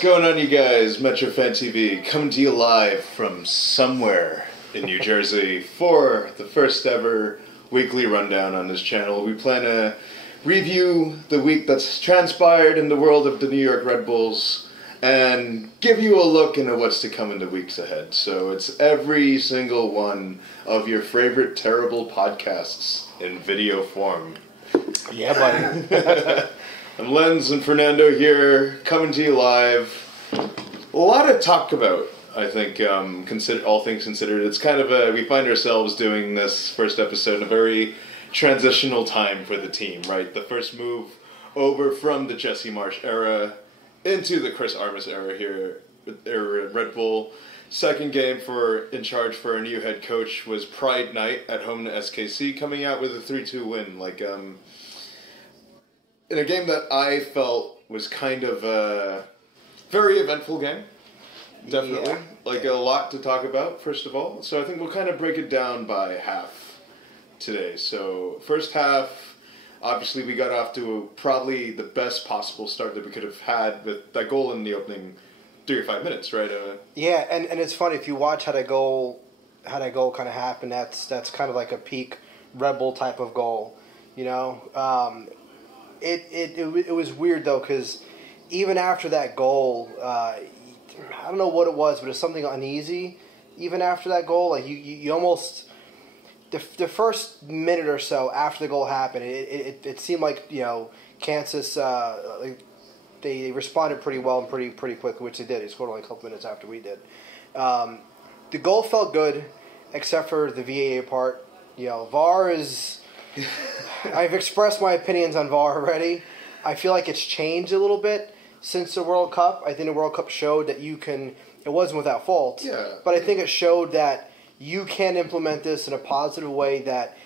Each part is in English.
going on, you guys? MetroFanTV coming to you live from somewhere in New Jersey for the first ever weekly rundown on this channel. We plan to review the week that's transpired in the world of the New York Red Bulls and give you a look into what's to come in the weeks ahead. So it's every single one of your favorite terrible podcasts in video form. Yeah, buddy. I'm Lenz and Fernando here, coming to you live. A lot to talk about, I think, all things considered. It's kind of we find ourselves doing this first episode in a very transitional time for the team, right? The first move over from the Jesse Marsch era into the Chris Armas era here at Red Bull. Second game in charge for our new head coach was Pride Night at home to SKC, coming out with a 3-2 win. In a game that I felt was kind of a very eventful game. Definitely. A lot to talk about, first of all. So I think we'll kind of break it down by half today. So first half, obviously we got off to probably the best possible start that we could have had with that goal in the opening 3 or 5 minutes, right? Yeah, and it's funny, if you watch how that goal kind of happened, that's kind of like a peak Red Bull type of goal, you know? It was weird, though, because even after that goal, I don't know what it was, but it's something uneasy. Even after that goal, like you almost the first minute or so after the goal happened, it seemed like, you know, Kansas they responded pretty well and pretty quickly, which they did. They scored only a couple minutes after we did. The goal felt good, except for the VAR part. You know, VAR is. I've expressed my opinions on VAR already. I feel like it's changed a little bit since the World Cup. I think the World Cup showed that you can. It wasn't without fault. Yeah. But I think it showed that you can implement this in a positive way that,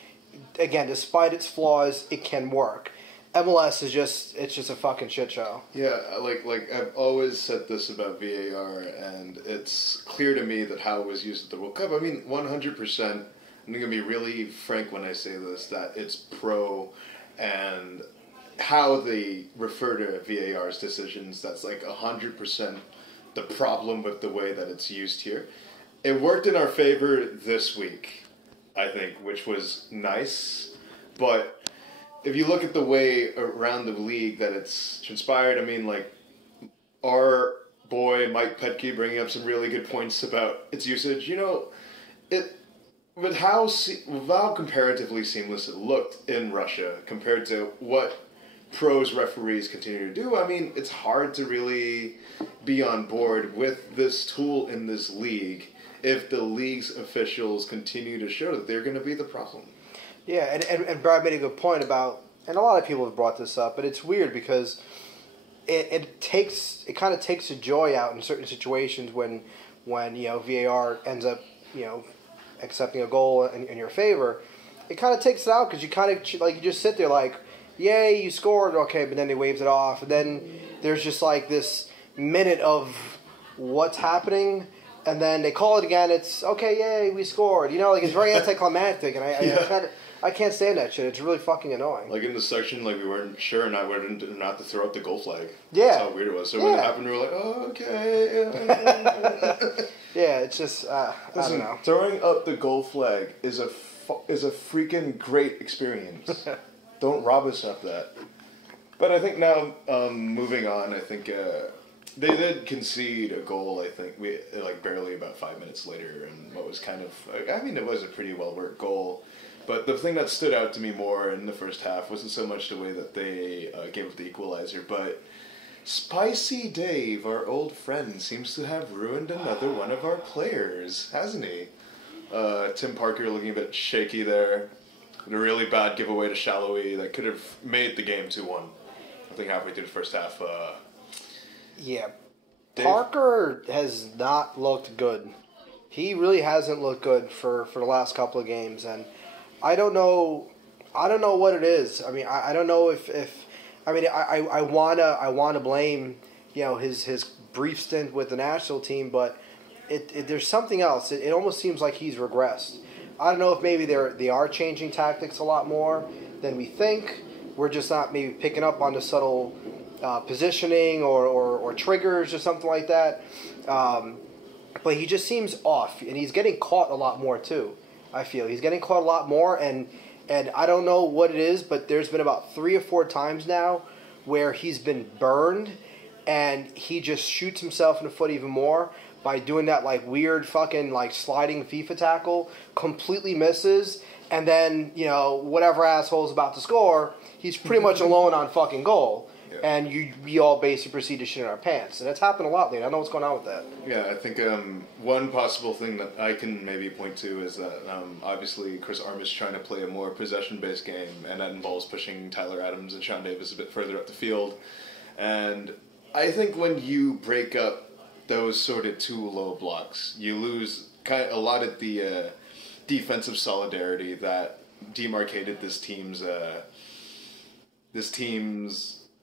again, despite its flaws, it can work. MLS is just a fucking shit show. Yeah, like I've always said this about VAR, and it's clear to me that how it was used at the World Cup. I mean, 100%. I'm going to be really frank when I say this, that it's pro, and how they refer to VAR's decisions, that's like 100% the problem with the way that it's used here. It worked in our favor this week, I think, which was nice, but if you look at the way around the league that it's transpired, I mean, like, our boy Mike Petke bringing up some really good points about its usage, you know, With how comparatively seamless it looked in Russia compared to what pros referees continue to do, I mean, it's hard to really be on board with this tool in this league if the league's officials continue to show that they're going to be the problem. Yeah, and Brad made a good point about, and a lot of people have brought this up, but it's weird because it kind of takes the joy out in certain situations when you know, VAR ends up, you know, accepting a goal in your favor. It kind of takes it out because you kind of, like, you just sit there like, yay, you scored, okay, but then he waves it off, and then there's just like this minute of what's happening, and then they call it again, it's, okay, yay, we scored. You know, like, it's very anticlimactic, and I can't stand that shit. It's really fucking annoying. Like, in the section, like, we weren't sure not to throw up the goal flag. Yeah. That's how weird it was. So when it happened, we were like, oh, okay. Yeah, it's just, I don't know. Throwing up the goal flag is a freaking great experience. Don't rob us of that. But I think now, moving on, I think they did concede a goal, I think, barely about 5 minutes later, and what was kind of, I mean, it was a pretty well-worked goal. But the thing that stood out to me more in the first half wasn't so much the way that they gave up the equalizer, but Spicy Dave, our old friend, seems to have ruined another one of our players, hasn't he? Tim Parker looking a bit shaky there. A really bad giveaway to Shallowy that could have made the game 2-1. I think halfway through the first half. Yeah. Dave? Parker has not looked good. He really hasn't looked good for the last couple of games, and I don't know what it is. I mean, I don't know if I mean, I wanna blame, you know, his brief stint with the national team, but there's something else. It almost seems like he's regressed. I don't know if maybe they are changing tactics a lot more than we think. We're just not maybe picking up on the subtle positioning or triggers or something like that. But he just seems off, and he's getting caught a lot more too. I feel he's getting caught a lot more, and I don't know what it is, but there's been about 3 or 4 times now where he's been burned, and he just shoots himself in the foot even more by doing that like weird fucking like sliding FIFA tackle, completely misses, and then whatever asshole's about to score, he's pretty much alone on fucking goal. And we all basically proceed to shit in our pants. And that's happened a lot lately. I don't know what's going on with that. Yeah, I think one possible thing that I can maybe point to is that obviously Chris Armas trying to play a more possession-based game, and that involves pushing Tyler Adams and Sean Davis a bit further up the field. And I think when you break up those sort of 2 low blocks, you lose a lot of the defensive solidarity that demarcated this team's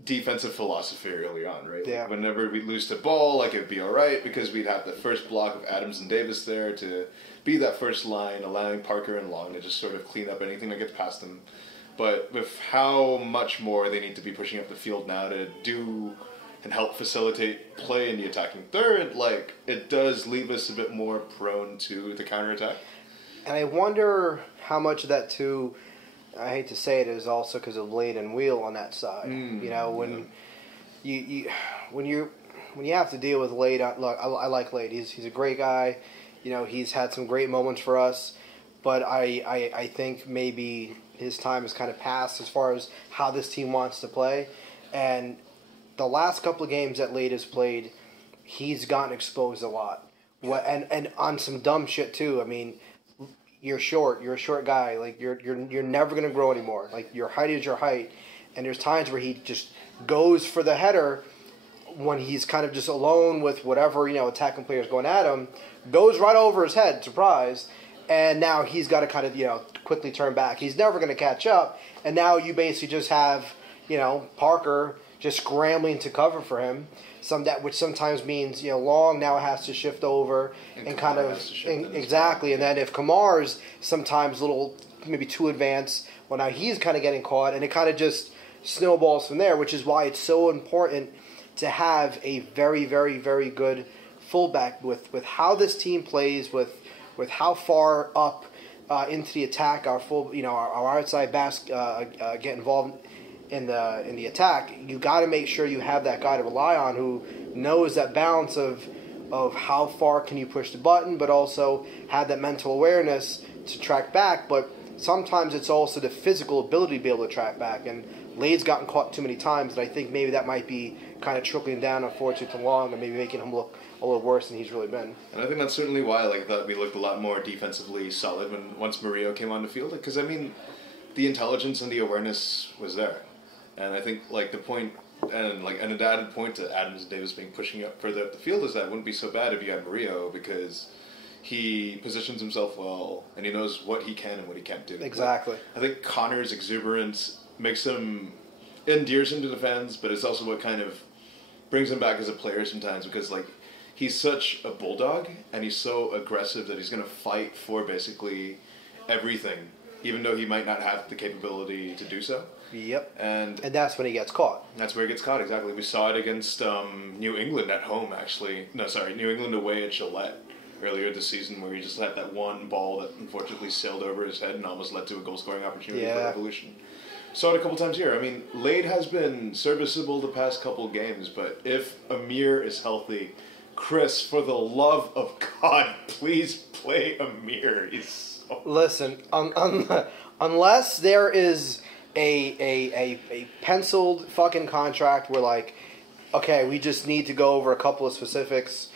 defensive philosophy early on, right? Yeah. Like whenever we lose the ball, like it'd be all right because we'd have the first block of Adams and Davis there to be that first line, allowing Parker and Long to just sort of clean up anything that gets past them. But with how much more they need to be pushing up the field now to do and help facilitate play in the attacking third, like it does leave us a bit more prone to the counterattack. And I wonder how much of that too, I hate to say it, is also because of Lade and Wheel on that side. When you have to deal with Lade, look, I like Lade. He's a great guy. He's had some great moments for us, but I think maybe his time has kind of passed as far as how this team wants to play. And the last couple of games that Lade has played, he's gotten exposed a lot. And on some dumb shit too. I mean, you're short. You're a short guy. Like you're never gonna grow anymore. Like your height is your height. And there's times where he just goes for the header when he's kind of just alone with whatever attacking players going at him. Goes right over his head. Surprise. And now he's got to kind of quickly turn back. He's never gonna catch up. And now you basically just have Parker just scrambling to cover for him. Which sometimes means Long now has to shift over and kind of exactly. And then if Kamar's sometimes maybe too advanced, well now he's kind of getting caught, and it kind of just snowballs from there. Which is why it's so important to have a very, very, very good fullback with how this team plays, with how far up into the attack our outside backs get involved in the attack. You got to make sure you have that guy to rely on who knows that balance of how far can you push the button, but also have that mental awareness to track back. But sometimes it's also the physical ability to be able to track back. And Lade's gotten caught too many times, and I think maybe that might be kind of trickling down, unfortunately, to Long, and maybe making him look a little worse than he's really been. And I think that's certainly why that we looked a lot more defensively solid once Murillo came on the field. Because I mean, the intelligence and the awareness was there. And I think the point and an added point to Adams and Davis being pushing up further up the field is that it wouldn't be so bad if you had Murillo, because he positions himself well and he knows what he can and what he can't do. Exactly. I think Connor's exuberance endears him to the fans, but it's also what kind of brings him back as a player sometimes, because he's such a bulldog and he's so aggressive that he's going to fight for basically everything, even though he might not have the capability to do so. Yep. And that's when he gets caught. That's where he gets caught, exactly. We saw it against New England at home, actually. No, sorry, New England away at Gillette earlier this season, where he just had that one ball that unfortunately sailed over his head and almost led to a goal-scoring opportunity for Revolution. Saw it a couple times here. I mean, Lade has been serviceable the past couple games, but if Amir is healthy, Chris, for the love of God, please play Amir. Listen, unless there is a penciled fucking contract where okay, we just need to go over a couple of specifics,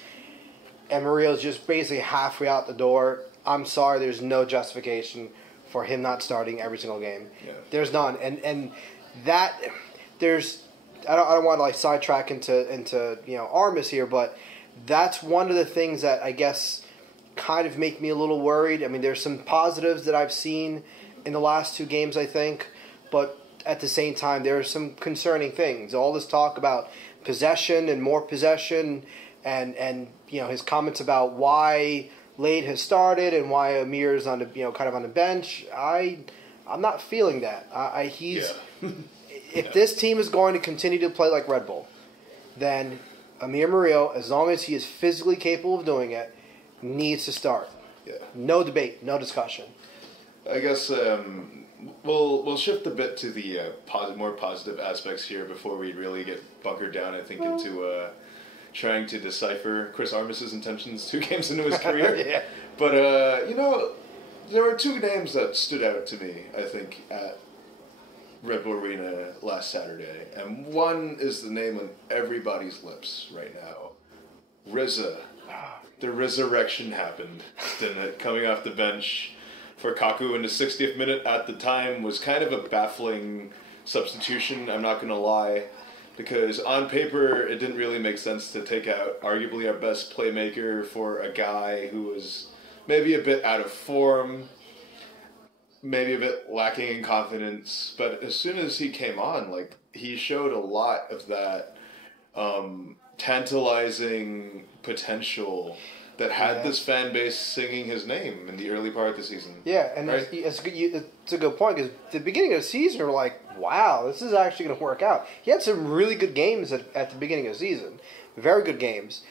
and Murillo's just basically halfway out the door, I'm sorry, there's no justification for him not starting every single game. Yeah. There's none, and that there's I don't want to sidetrack into Armas here, but that's one of the things that I guess kind of make me a little worried. I mean, there's some positives that I've seen in the last 2 games, I think. But at the same time, there are some concerning things. All this talk about possession and more possession, and his comments about why Lade has started and why Amir's on the kind of on the bench. I'm not feeling that. if this team is going to continue to play like Red Bull, then Amir Murillo, as long as he is physically capable of doing it, needs to start. Yeah. No debate, no discussion. I guess we'll shift a bit to the more positive aspects here before we really get bunkered down, I think, into trying to decipher Chris Armis's intentions 2 games into his career. Yeah. But, there were 2 names that stood out to me, I think, at Red Bull Arena last Saturday. And one is the name on everybody's lips right now. Rizza. The resurrection happened, didn't it? Coming off the bench for Kaku in the 60th minute at the time was kind of a baffling substitution, I'm not going to lie. Because on paper, it didn't really make sense to take out arguably our best playmaker for a guy who was maybe a bit out of form, maybe a bit lacking in confidence. But as soon as he came on, like, he showed a lot of that tantalizing potential that had this fan base singing his name in the early part of the season. Yeah, and right? it's a good point, because the beginning of the season, we're like, wow, this is actually going to work out. He had some really good games at the beginning of the season. Very good games.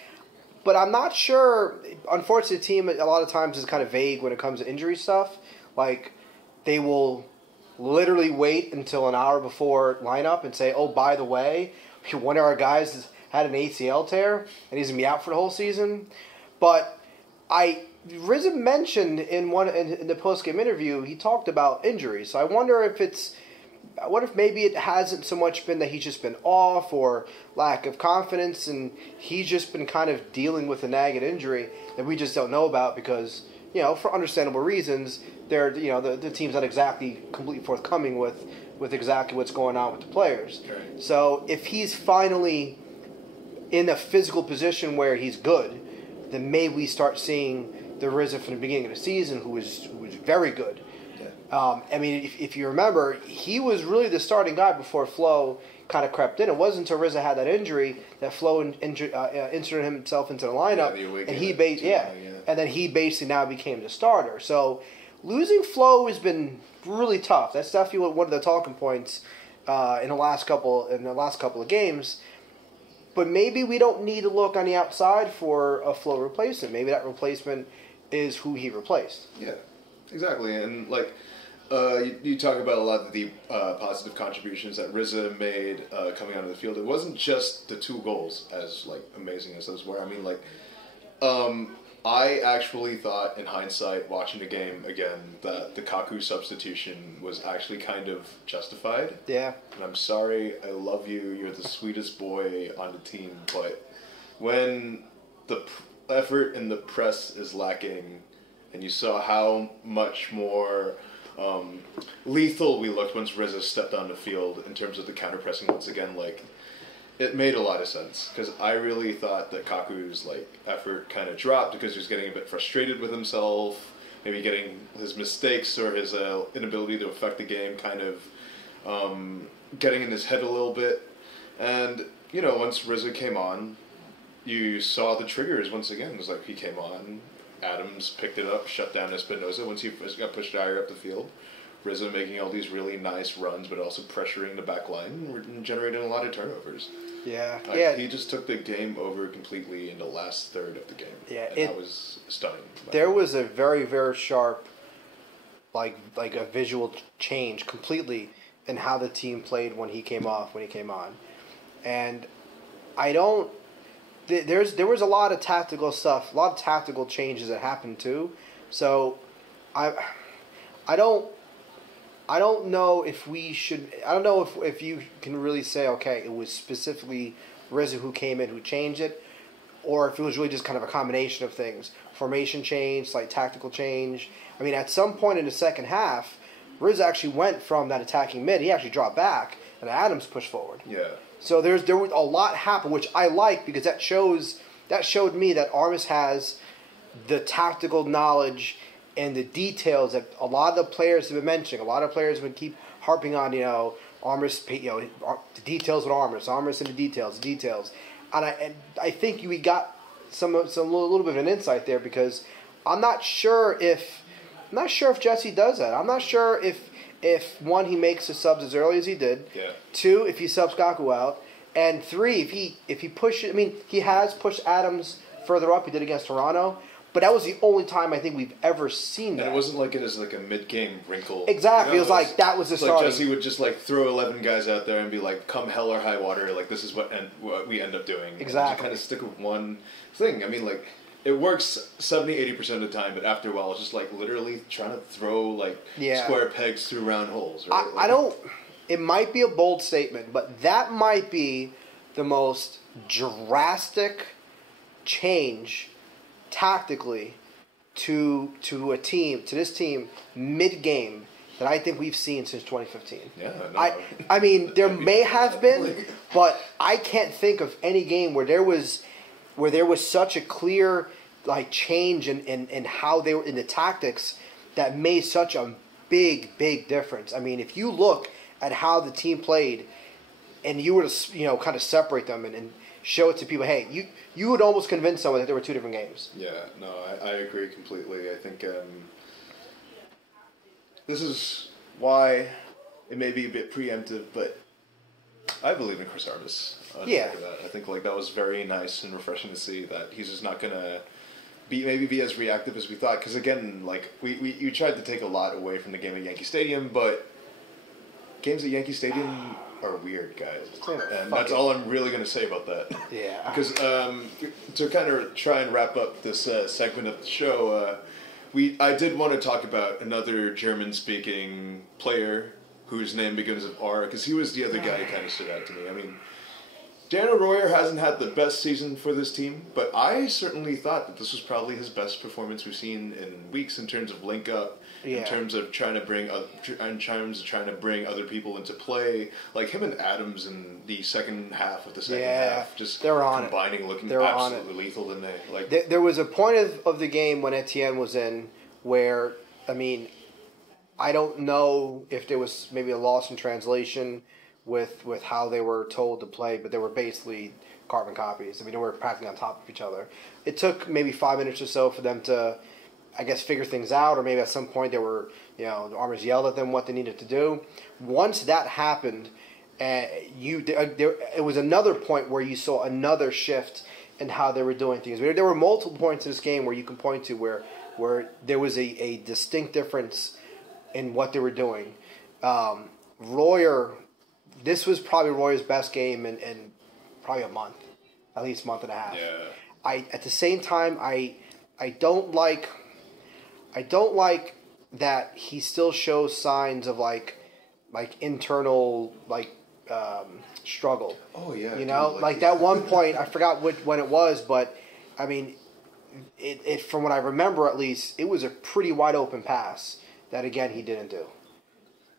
But I'm not sure, unfortunately, the team a lot of times is kind of vague when it comes to injury stuff. Like, they will literally wait until an hour before lineup and say, oh, by the way, one of our guys has had an ACL tear, and he's going to be out for the whole season. But Rizza mentioned in the post-game interview, he talked about injuries. So I wonder if maybe it hasn't so much been that he's just been off or lack of confidence, and he's just been kind of dealing with a nagging injury that we just don't know about because, for understandable reasons, the team's not exactly completely forthcoming with exactly what's going on with the players. Right. So if he's finally in a physical position where he's good, then maybe we start seeing the Rizza from the beginning of the season who was very good. Yeah. If you remember, he was really the starting guy before Flo kind of crept in. It wasn't until Rizza had that injury that Flo inserted himself into the lineup, and then he basically now became the starter. So losing Flo has been really tough. That's definitely one of the talking points in the last couple of games. But maybe we don't need to look on the outside for a Flo replacement. Maybe that replacement is who he replaced. Yeah, exactly. And you talk about a lot of the positive contributions that Rizza made coming onto the field. It wasn't just the 2 goals, as amazing as those were. I mean, I actually thought, in hindsight, watching the game again, that the Kaku substitution was actually kind of justified. Yeah. And I'm sorry, I love you, you're the sweetest boy on the team, but when the effort in the press is lacking, and you saw how much more lethal we looked once Rizza stepped on the field in terms of the counter-pressing once again, it made a lot of sense, because I really thought that Kaku's effort kind of dropped because he was getting a bit frustrated with himself, maybe getting his mistakes or his inability to affect the game kind of getting in his head a little bit. And, once Rizza came on, you saw the triggers once again. It was he came on, Adams picked it up, shut down Espinosa once he got pushed higher up the field. Rizza making all these really nice runs, but also pressuring the back line and generating a lot of turnovers. Yeah, He just took the game over completely in the last third of the game. Yeah, that was stunning. There was a very, very sharp, like a visual change completely in how the team played when he came on, and there was a lot of tactical stuff, a lot of tactical changes that happened too. So, I don't know if we should. I don't know if you can really say, okay, it was specifically Rizza who came in who changed it, or if it was really just kind of a combination of things. Formation change, slight tactical change. I mean, at some point in the second half, Rizza actually went from that attacking mid. He actually dropped back, and Adams pushed forward. Yeah. So there was a lot happen, which I like because that showed me that Armis has the tactical knowledge and the details that a lot of the players have been mentioning. A lot of players would keep harping on, Armis, the details with Armis and the details. And I think we got some little bit of an insight there because I'm not sure if Jesse does that. I'm not sure if if one, he makes his subs as early as he did. Yeah. 2, if he subs Kaku out, and 3, if he pushes. I mean, he has pushed Adams further up. He did against Toronto, but that was the only time I think we've ever seen that. And it wasn't like it was like a mid-game wrinkle. Exactly. It was like that was the start. starting. Like Jesse would just like throw 11 guys out there and be like, "Come hell or high water, like this is what we end up doing." Exactly. And kind of stick with one thing. I mean, like. It works 70-80% of the time, but after a while, it's just like literally trying to throw like square pegs through round holes. Right? I don't. It might be a bold statement, but that might be the most drastic change tactically to this team mid game that I think we've seen since 2015. Yeah, no, I mean there may have been, but I can't think of any game where there was such a clear like change in how they were in the tactics that made such a big difference. I mean, if you look at how the team played, and you were to kind of separate them and show it to people, hey, you would almost convince someone that there were two different games. Yeah, no, I agree completely. I think this is why it may be a bit preemptive, but I believe in Chris Armas. Yeah. I think like that was very nice and refreshing to see that he's just not gonna be as reactive as we thought. Because again, like we tried to take a lot away from the game at Yankee Stadium, but games at Yankee Stadium are weird, guys, and that's all I'm really gonna say about that. Yeah. Because to kind of try and wrap up this segment of the show, I did want to talk about another German-speaking player whose name begins with R, because he was the other guy who kind of stood out to me. I mean, Daniel Royer hasn't had the best season for this team, but I certainly thought that this was probably his best performance we've seen in weeks in terms of link-up, in terms of trying to bring other people into play. Like him and Adams in the second half of the second half, just they were combining, looking absolutely lethal, didn't they? Like there was a point of the game when Etienne was in where, I mean, I don't know if there was maybe a loss in translation with how they were told to play, but they were basically carbon copies. I mean, they were practically on top of each other. It took maybe 5 minutes or so for them to, I guess, figure things out, or maybe at some point they were, the Armors yelled at them what they needed to do. Once that happened, it was another point where you saw another shift in how they were doing things. There were multiple points in this game where you can point to where there was a distinct difference in what they were doing. Royer, this was probably Royer's best game in probably a month, at least a month and a half. Yeah. At the same time, I don't like that he still shows signs of like internal struggle. Oh yeah. Like that one point, I forgot when it was, but I mean, it from what I remember at least, it was a pretty wide open pass that again he didn't do.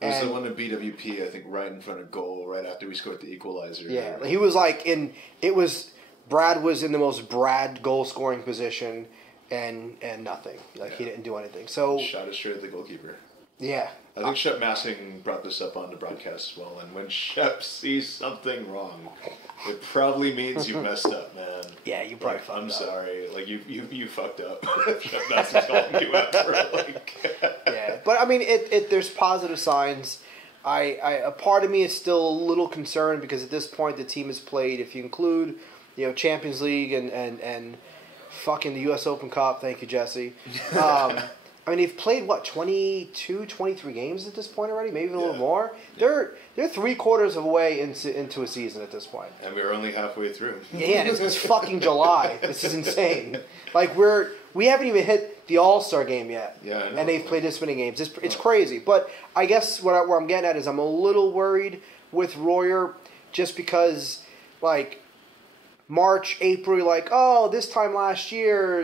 It was the one at BWP, I think, right in front of goal, right after we scored the equalizer. Yeah, he was Brad was in the most Brad goal scoring position, and nothing. He didn't do anything. So shot it straight at the goalkeeper. Yeah. I think Shep Massing brought this up on the broadcast as well, and when Shep sees something wrong, it probably means you messed up, man. Yeah, you probably fucked up. I'm sorry. Like, you fucked up. Shep Massing's calling you out for it. Yeah, but I mean, there's positive signs. A part of me is still a little concerned because at this point the team has played, if you include, Champions League and fucking the U.S. Open Cup. Thank you, Jesse. I mean, they've played, 22, 23 games at this point already? Maybe a little more? They're 3/4 of the way into a season at this point. And we're only halfway through. Yeah, and it's fucking July. This is insane. Like, we haven't even hit the All-Star game yet. Yeah, I know. And they've played this many games. It's crazy. But I guess where I'm getting at is I'm a little worried with Royer just because, March, April, this time last year,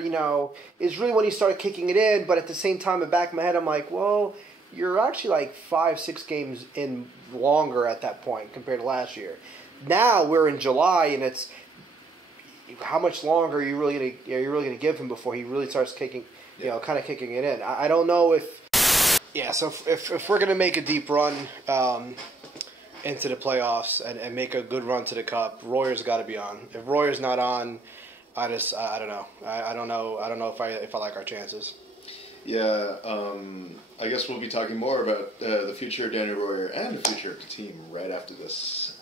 is really when he started kicking it in. But at the same time, in the back of my head, I'm like, well, you're actually 5-6 games in longer at that point compared to last year. Now we're in July, and it's how much longer are you really gonna give him before he really starts kicking, kind of kicking it in. I don't know if. Yeah, so if we're gonna make a deep run. Into the playoffs and make a good run to the cup, Royer's got to be on. If Royer's not on, I don't know. I don't know if I like our chances. Yeah, I guess we'll be talking more about the future of Danny Royer and the future of the team right after this.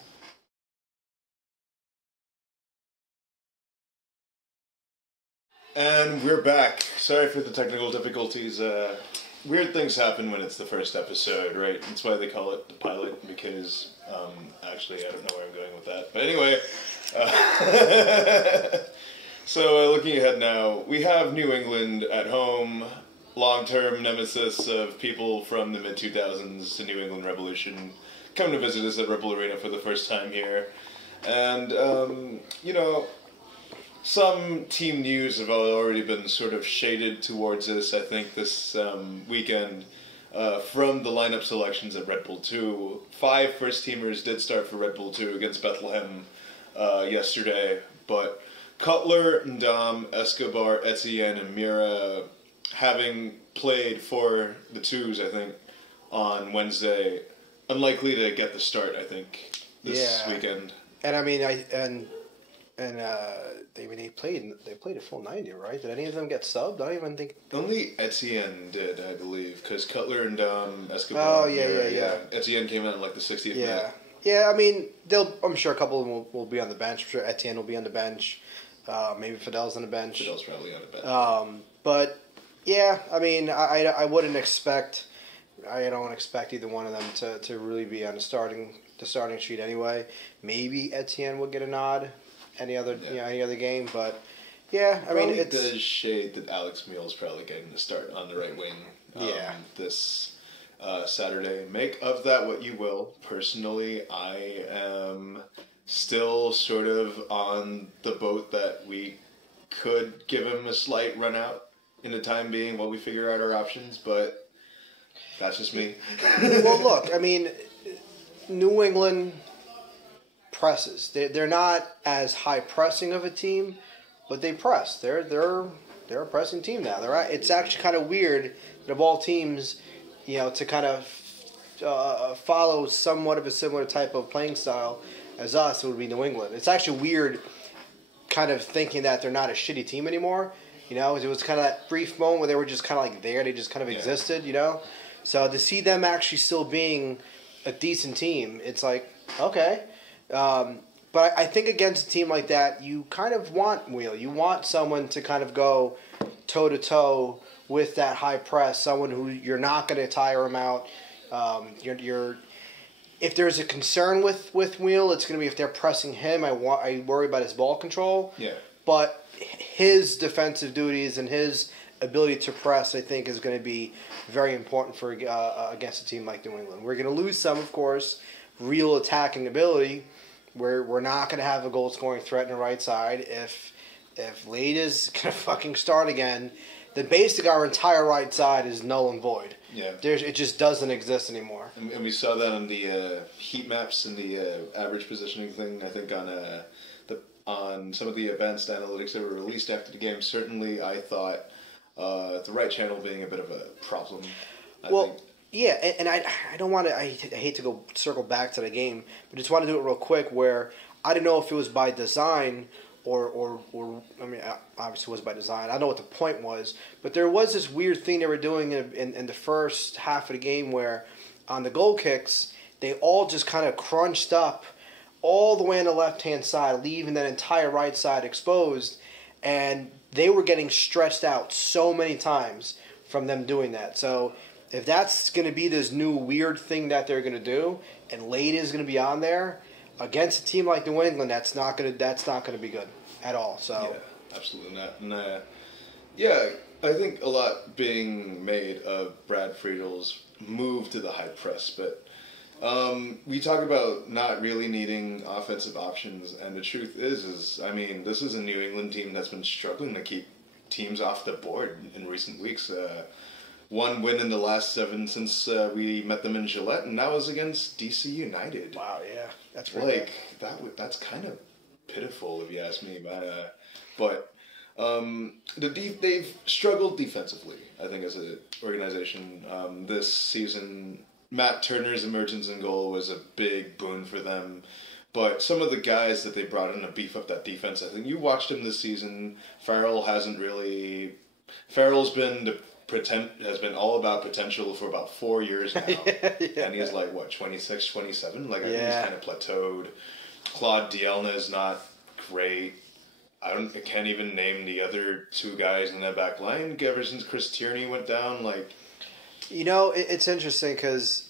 And we're back. Sorry for the technical difficulties. Weird things happen when it's the first episode, right? That's why they call it the pilot, because, actually, I don't know where I'm going with that. But anyway, so looking ahead now, we have New England at home, long-term nemesis of people from the mid-2000s, the New England Revolution, come to visit us at Ripple Arena for the first time here. And, some team news have already been sort of shaded towards us, I think, this weekend from the lineup selections at Red Bull 2. 5 first-teamers did start for Red Bull 2 against Bethlehem yesterday, but Cutler, Ndam, Escobar, Etienne, and Mira, having played for the 2s, I think, on Wednesday, unlikely to get the start, I think, this weekend. And I mean, they played a full 90, right? Did any of them get subbed? I don't even think. Only Etienne did, I believe, because Cutler and Escobar. Oh yeah. Etienne came out in like the 60th minute. Yeah. I mean, I'm sure a couple of them will be on the bench. I'm sure Etienne will be on the bench. Maybe Fidel's on the bench. Fidel's probably on the bench. But yeah, I mean, I wouldn't expect. I don't expect either one of them to really be on the starting sheet anyway. Maybe Etienne would get a nod. Any other game, but yeah, I mean, it does shade that Alex Mule's probably getting the start on the right wing. This Saturday. Make of that what you will. Personally, I am still sort of on the boat that we could give him a slight run out in the time being while we figure out our options, but that's just me. Well, look, I mean, New England presses. They're not as high pressing of a team, but they press. They're a pressing team now. It's actually kind of weird that of all teams, to kind of follow somewhat of a similar type of playing style as us, it would be New England. It's actually weird, kind of thinking that they're not a shitty team anymore. It was kind of that brief moment where they were just kind of like there. They just kind of existed. So to see them actually still being a decent team, it's like okay. But I think against a team like that, you kind of want Wheel. You want someone to kind of go toe-to-toe with that high press, someone who you're not going to tire him out. If there's a concern with Wheel, it's going to be if they're pressing him. I worry about his ball control. Yeah. But his defensive duties and his ability to press, I think, is going to be very important for against a team like New England. We're going to lose some, of course, real attacking ability. We're not going to have a goal-scoring threat on the right side. If Lada's going to fucking start again, then basically our entire right side is null and void. Yeah. It just doesn't exist anymore. And we saw that on the heat maps and the average positioning thing, I think, on some of the advanced analytics that were released after the game. Certainly, I thought the right channel being a bit of a problem. I think. Yeah, and I don't want to. I hate to go circle back to the game, but just want to do it real quick. Where I don't know if it was by design or I mean, obviously it was by design. I don't know what the point was, but there was this weird thing they were doing in the first half of the game where on the goal kicks they all just kind of crunched up all the way on the left hand side, leaving that entire right side exposed, and they were getting stretched out so many times from them doing that. So if that's going to be this new weird thing that they're going to do, and Lade is going to be on there against a team like New England, that's not going to be good at all. So yeah, absolutely not. And I think a lot being made of Brad Friedel's move to the high press, but we talk about not really needing offensive options, and the truth is I mean, this is a New England team that's been struggling to keep teams off the board in recent weeks. One win in the last 7 since we met them in Gillette, and that was against DC United. Wow, yeah, that's like that's kind of pitiful if you ask me. But they've struggled defensively, I think, as an organization this season. Matt Turner's emergence in goal was a big boon for them. But some of the guys that they brought in to beef up that defense, I think you watched him this season. Farrell's been has been all about potential for about 4 years now. Yeah. And he's like, what, 26, 27? Like, I think he's kind of plateaued. Claude Dielna is not great. I can't even name the other two guys in that back line ever since Chris Tierney went down. Like, you know, it's interesting because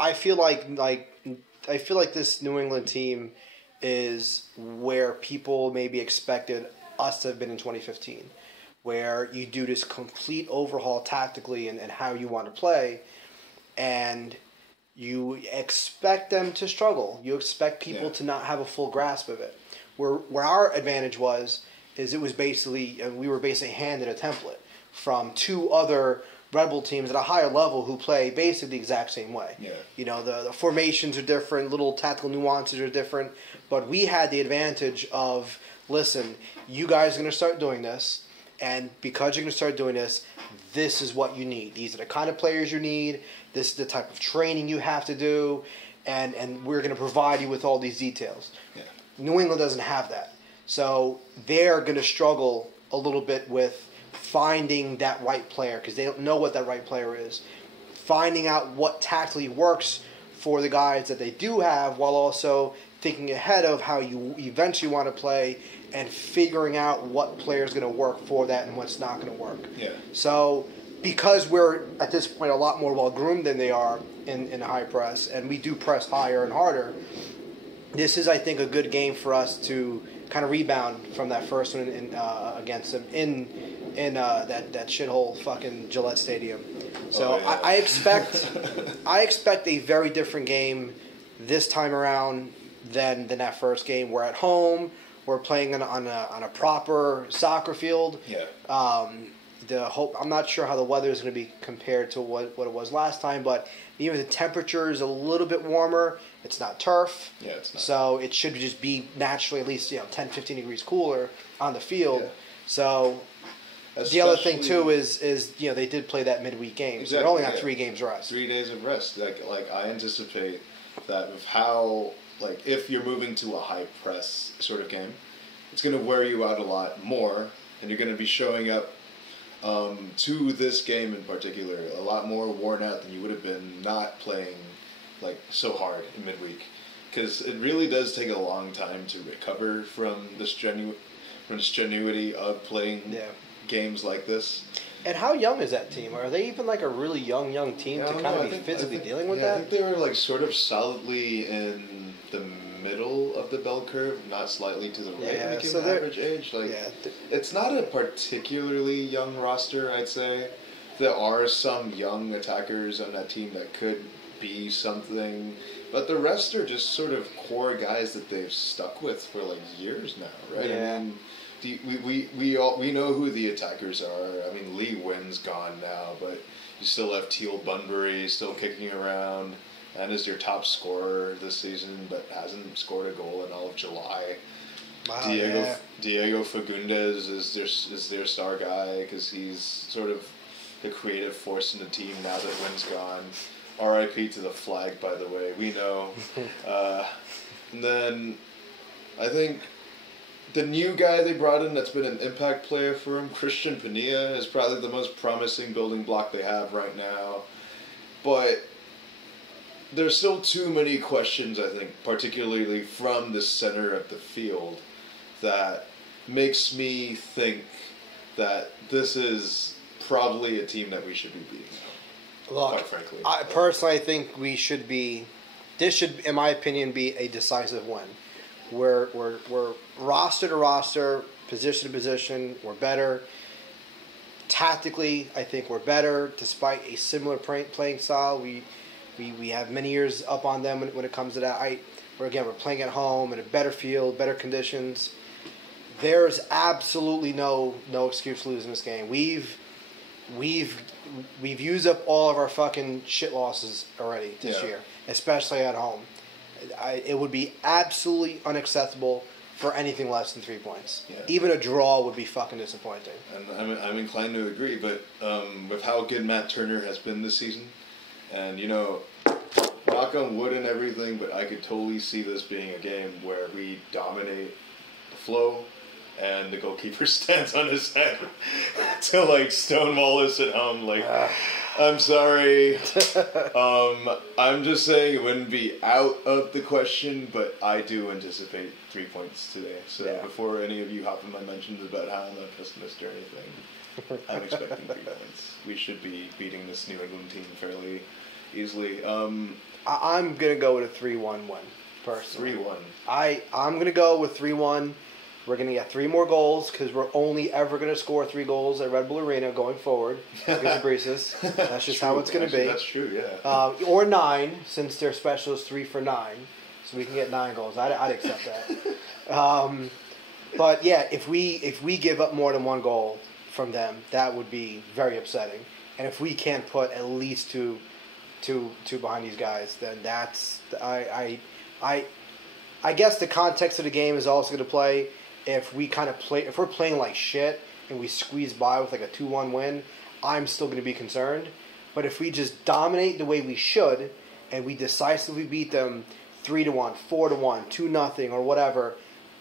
I feel like this New England team is where people maybe expected us to have been in 2015, where you do this complete overhaul tactically and how you want to play, and you expect them to struggle. You expect people to not have a full grasp of it. Where our advantage is it was basically, we were basically handed a template from two other Red Bull teams at a higher level who play basically the exact same way. Yeah. You know, the formations are different, little tactical nuances are different, but we had the advantage of, listen, you guys are going to start doing this, and because you're going to start doing this, this is what you need. These are the kind of players you need. This is the type of training you have to do, and we're going to provide you with all these details. Yeah. New England doesn't have that. So they're going to struggle a little bit with finding that right player because they don't know what that right player is. Finding out what tactically works for the guys that they do have while also thinking ahead of how you eventually want to play and figuring out what player is going to work for that and what's not going to work. Yeah. So because we're at this point a lot more well-groomed than they are in high press, and we do press higher and harder, this is, I think, a good game for us to kind of rebound from that first one against them in that shithole fucking Gillette Stadium. So I expect a very different game this time around than that first game. We're at home. We're playing on a proper soccer field. Yeah. I'm not sure how the weather is going to be compared to what it was last time, but even the temperature is a little bit warmer. It's not turf. Yeah, it's not. So it should just be naturally at least 10, 15 degrees cooler on the field. Yeah. So the other thing too is they did play that midweek game. Exactly, so they only got 3 games rest. 3 days of rest. Like I anticipate that with how if you're moving to a high press sort of game, it's going to wear you out a lot more, and you're going to be showing up to this game in particular a lot more worn out than you would have been not playing so hard in midweek, because it really does take a long time to recover from the strenuity of playing games like this. And how young is that team? Are they even a really young team to kind of be physically dealing with that? I think they were sort of solidly in the middle of the bell curve, not slightly to the right, so average age. It's not a particularly young roster, I'd say. There are some young attackers on that team that could be something, but the rest are just sort of core guys that they've stuck with for years now, right? Yeah. I mean, we know who the attackers are. I mean, Lee Wynn's gone now, but you still have Teal Bunbury still kicking around and is your top scorer this season, but hasn't scored a goal in all of July. Wow, Diego Fagundes is their star guy because he's sort of the creative force in the team now that Wynn's gone. R.I.P. to the flag, by the way. We know. And then I think the new guy they brought in that's been an impact player for him, Christian Pania, is probably the most promising building block they have right now. But there's still too many questions, I think, particularly from the center of the field, that makes me think that this is probably a team that we should be beating. Look, quite frankly. I personally think we should be. This should, in my opinion, be a decisive win. We're roster to roster, position to position. We're better. Tactically, I think we're better, despite a similar playing style. We have many years up on them when it comes to that. We're playing at home in a better field, better conditions. There's absolutely no excuse to losing this game. We've used up all of our fucking shit losses already this year, especially at home. It would be absolutely unacceptable for anything less than 3 points. Yeah. Even a draw would be fucking disappointing. And I'm inclined to agree, but with how good Matt Turner has been this season, and knock on wood and everything, but I could totally see this being a game where we dominate the flow, and the goalkeeper stands on his head to like stonewall us at home. Like, I'm sorry. I'm just saying it wouldn't be out of the question, but I do anticipate 3 points today. So before any of you hop in my mentions about how I'm a pessimist or anything, I'm expecting 3 points. We should be beating this New England team fairly easily. I'm going to go with a 3-1 win, personally. 3-1. I'm going to go with 3-1. We're going to get 3 more goals because we're only ever going to score 3 goals at Red Bull Arena going forward because of Breezes. That's just how it's going to be. That's true, yeah. Or 9, since their special is 3 for 9. So we can get 9 goals. I'd accept that. But yeah, if we give up more than 1 goal from them, that would be very upsetting. And if we can't put at least two behind these guys, then that's I guess the context of the game is also going to play. If we're playing like shit and we squeeze by with like a 2-1 win, I'm still going to be concerned. But if we just dominate the way we should and we decisively beat them 3-1, 4-1, 2-0, or whatever,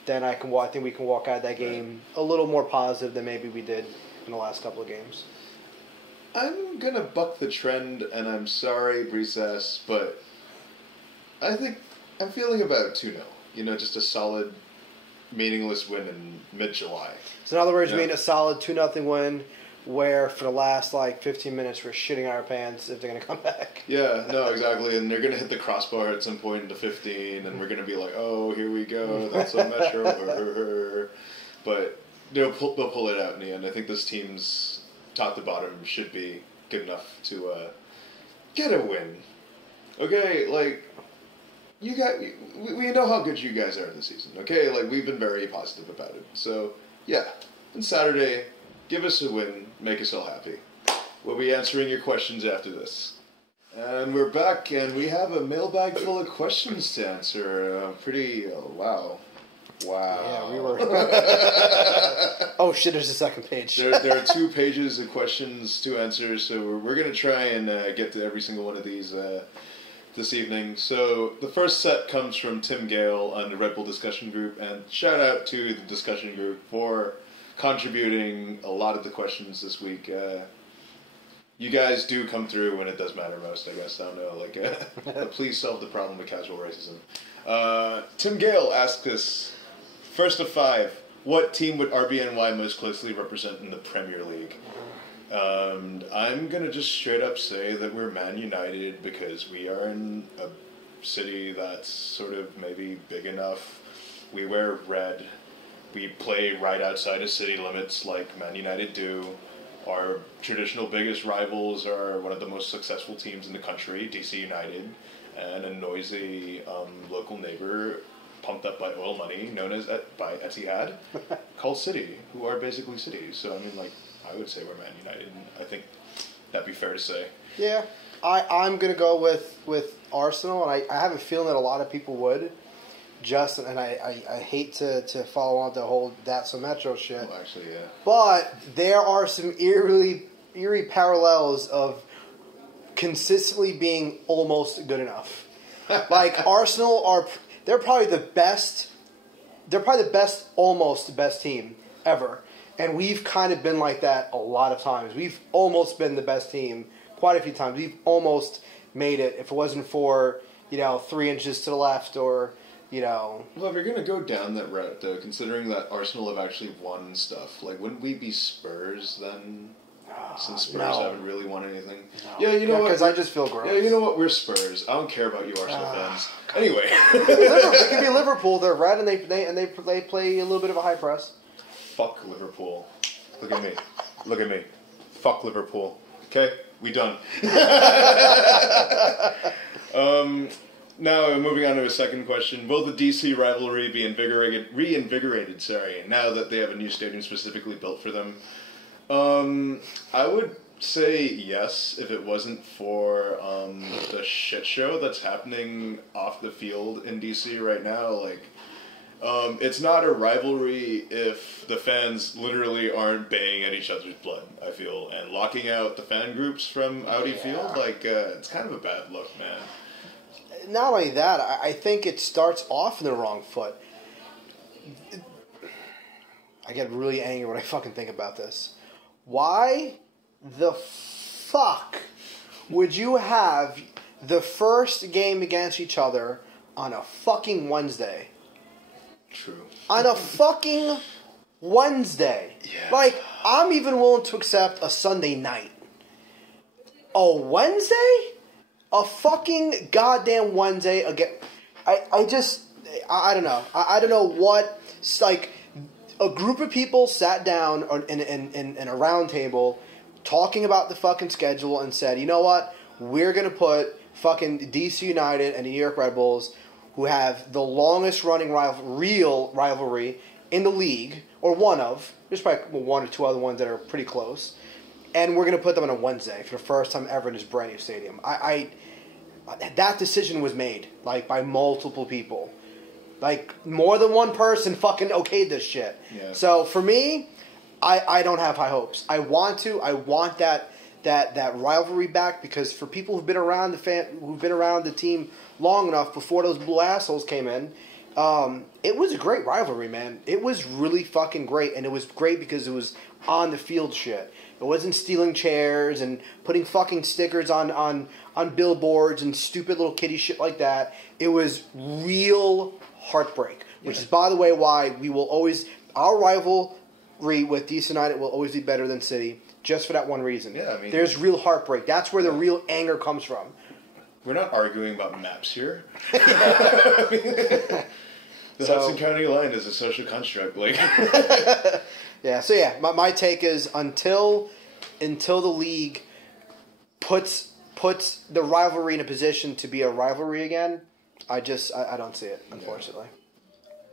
then I think we can walk out of that game a little more positive than maybe we did in the last couple of games. I'm going to buck the trend, and I'm sorry, Breezes, but I think I'm feeling about 2-0. You know, just a solid, meaningless win in mid-July. So in other words, you mean a solid 2-0 win where for the last, 15 minutes we're shitting our pants if they're going to come back. Yeah, no, exactly. And they're going to hit the crossbar at some point into 15, and we're going to be like, oh, here we go. That's a Metro. But they'll pull it out in the end. I think this team's top to bottom should be good enough to get a win. Okay, we know how good you guys are this season, okay? We've been very positive about it. So, yeah, on Saturday, give us a win, make us all happy. We'll be answering your questions after this. And we're back, and we have a mailbag full of questions to answer. Wow. Yeah, we were... Oh, shit, there's a second page. There are 2 pages of questions to answer, so we're going to try and get to every single one of these this evening. So the first set comes from Tim Gale on the Red Bull discussion group, and shout out to the discussion group for contributing a lot of the questions this week. You guys do come through when it does matter most, I guess. I don't know, please solve the problem of casual racism. Tim Gale asked us, first of 5, what team would RBNY most closely represent in the Premier League? I'm going to just straight up say that we're Man United because we are in a city that's sort of maybe big enough. We wear red. We play right outside of city limits like Man United do. Our traditional biggest rivals are one of the most successful teams in the country, DC United, and a noisy local neighbor pumped up by oil money known as by Etihad called City, who are basically cities. So, I would say we're Man United, and I think that'd be fair to say. Yeah, I'm going to go with Arsenal, and I have a feeling that a lot of people would. And I hate to follow on the whole That's a Metro shit. Well, actually, yeah. But there are some eerie parallels of consistently being almost good enough. Arsenal they're probably the best, almost the best team ever. And we've kind of been like that a lot of times. We've almost been the best team quite a few times. We've almost made it if it wasn't for, 3 inches to the left or, Well, if you're going to go down that route, though, considering that Arsenal have actually won stuff, wouldn't we be Spurs then? Since Spurs haven't really won anything. No. Yeah, you know what? Because I just feel gross. Yeah, you know what? We're Spurs. I don't care about you Arsenal fans. Anyway. It could be Liverpool. They're red and they play a little bit of a high press. Fuck Liverpool. Look at me. Fuck Liverpool. Okay? We done. Now, moving on to a second question. Will the DC rivalry be reinvigorated, now that they have a new stadium specifically built for them? I would say yes if it wasn't for the shit show that's happening off the field in DC right now. It's not a rivalry if the fans literally aren't baying at each other's blood, I feel, and locking out the fan groups from Audi Field. It's kind of a bad look, man. Not only that, I think it starts off in the wrong foot. I get really angry when I fucking think about this. Why the fuck would you have the first game against each other on a fucking Wednesday? True. On a fucking Wednesday. Yeah. Like, I'm even willing to accept a Sunday night. A Wednesday? A fucking goddamn Wednesday again. I don't know. I don't know what. Like, a group of people sat down in a round table talking about the fucking schedule and said, you know what? We're going to put fucking DC United and the New York Red Bulls, who have the longest running real rivalry in the league, or one of. There's probably one or two other ones that are pretty close. And we're going to put them on a Wednesday for the first time ever in this brand new stadium. That decision was made, like, by multiple people. Like, more than one person fucking okayed this shit. Yeah. So, for me, I don't have high hopes. I want that rivalry back, because for people who've been around the team long enough before those blue assholes came in, it was a great rivalry, man. It was really fucking great, and it was great because it was on the field shit. It wasn't stealing chairs and putting fucking stickers on billboards and stupid little kiddie shit like that. It was real heartbreak, which is, by the way, why we will always, our rivalry with DC United will always be better than City, just for that one reason. Yeah, I mean, there's real heartbreak. That's where the real anger comes from. We're not arguing about maps here. I mean, the Hudson County line is a social construct, like. Yeah. So yeah, my take is until the league puts the rivalry in a position to be a rivalry again, I don't see it, unfortunately.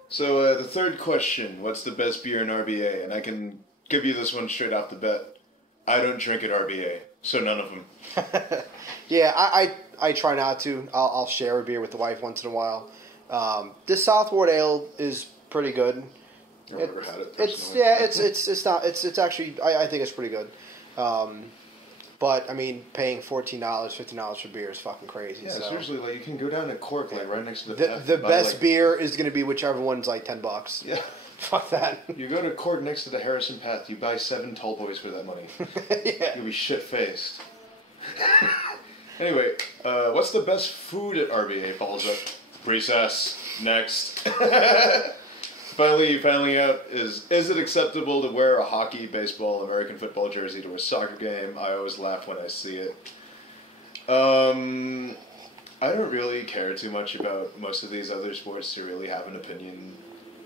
So the third question: what's the best beer in RBA? And I can give you this one straight off the bat. I don't drink at RBA, so none of them. Yeah, I try not to. I'll share a beer with the wife once in a while. This Southward Ale is pretty good. I've never had it. It's actually, I think it's pretty good. But I mean, paying $14, $15 for beer is fucking crazy. Yeah, so. seriously, like you can go down to Cork, like right next to the. The best beer is going to be whichever one's like $10. Yeah. Fuck that. You go to Cork next to the Harrison Path, you buy 7 tall boys for that money. Yeah. You'll be shit-faced. Anyway, what's the best food at RBA? Balls up. Recess. Next. Finally out, is it acceptable to wear a hockey, baseball, American football jersey to a soccer game? I always laugh when I see it. I don't really care too much about most of these other sports to really have an opinion.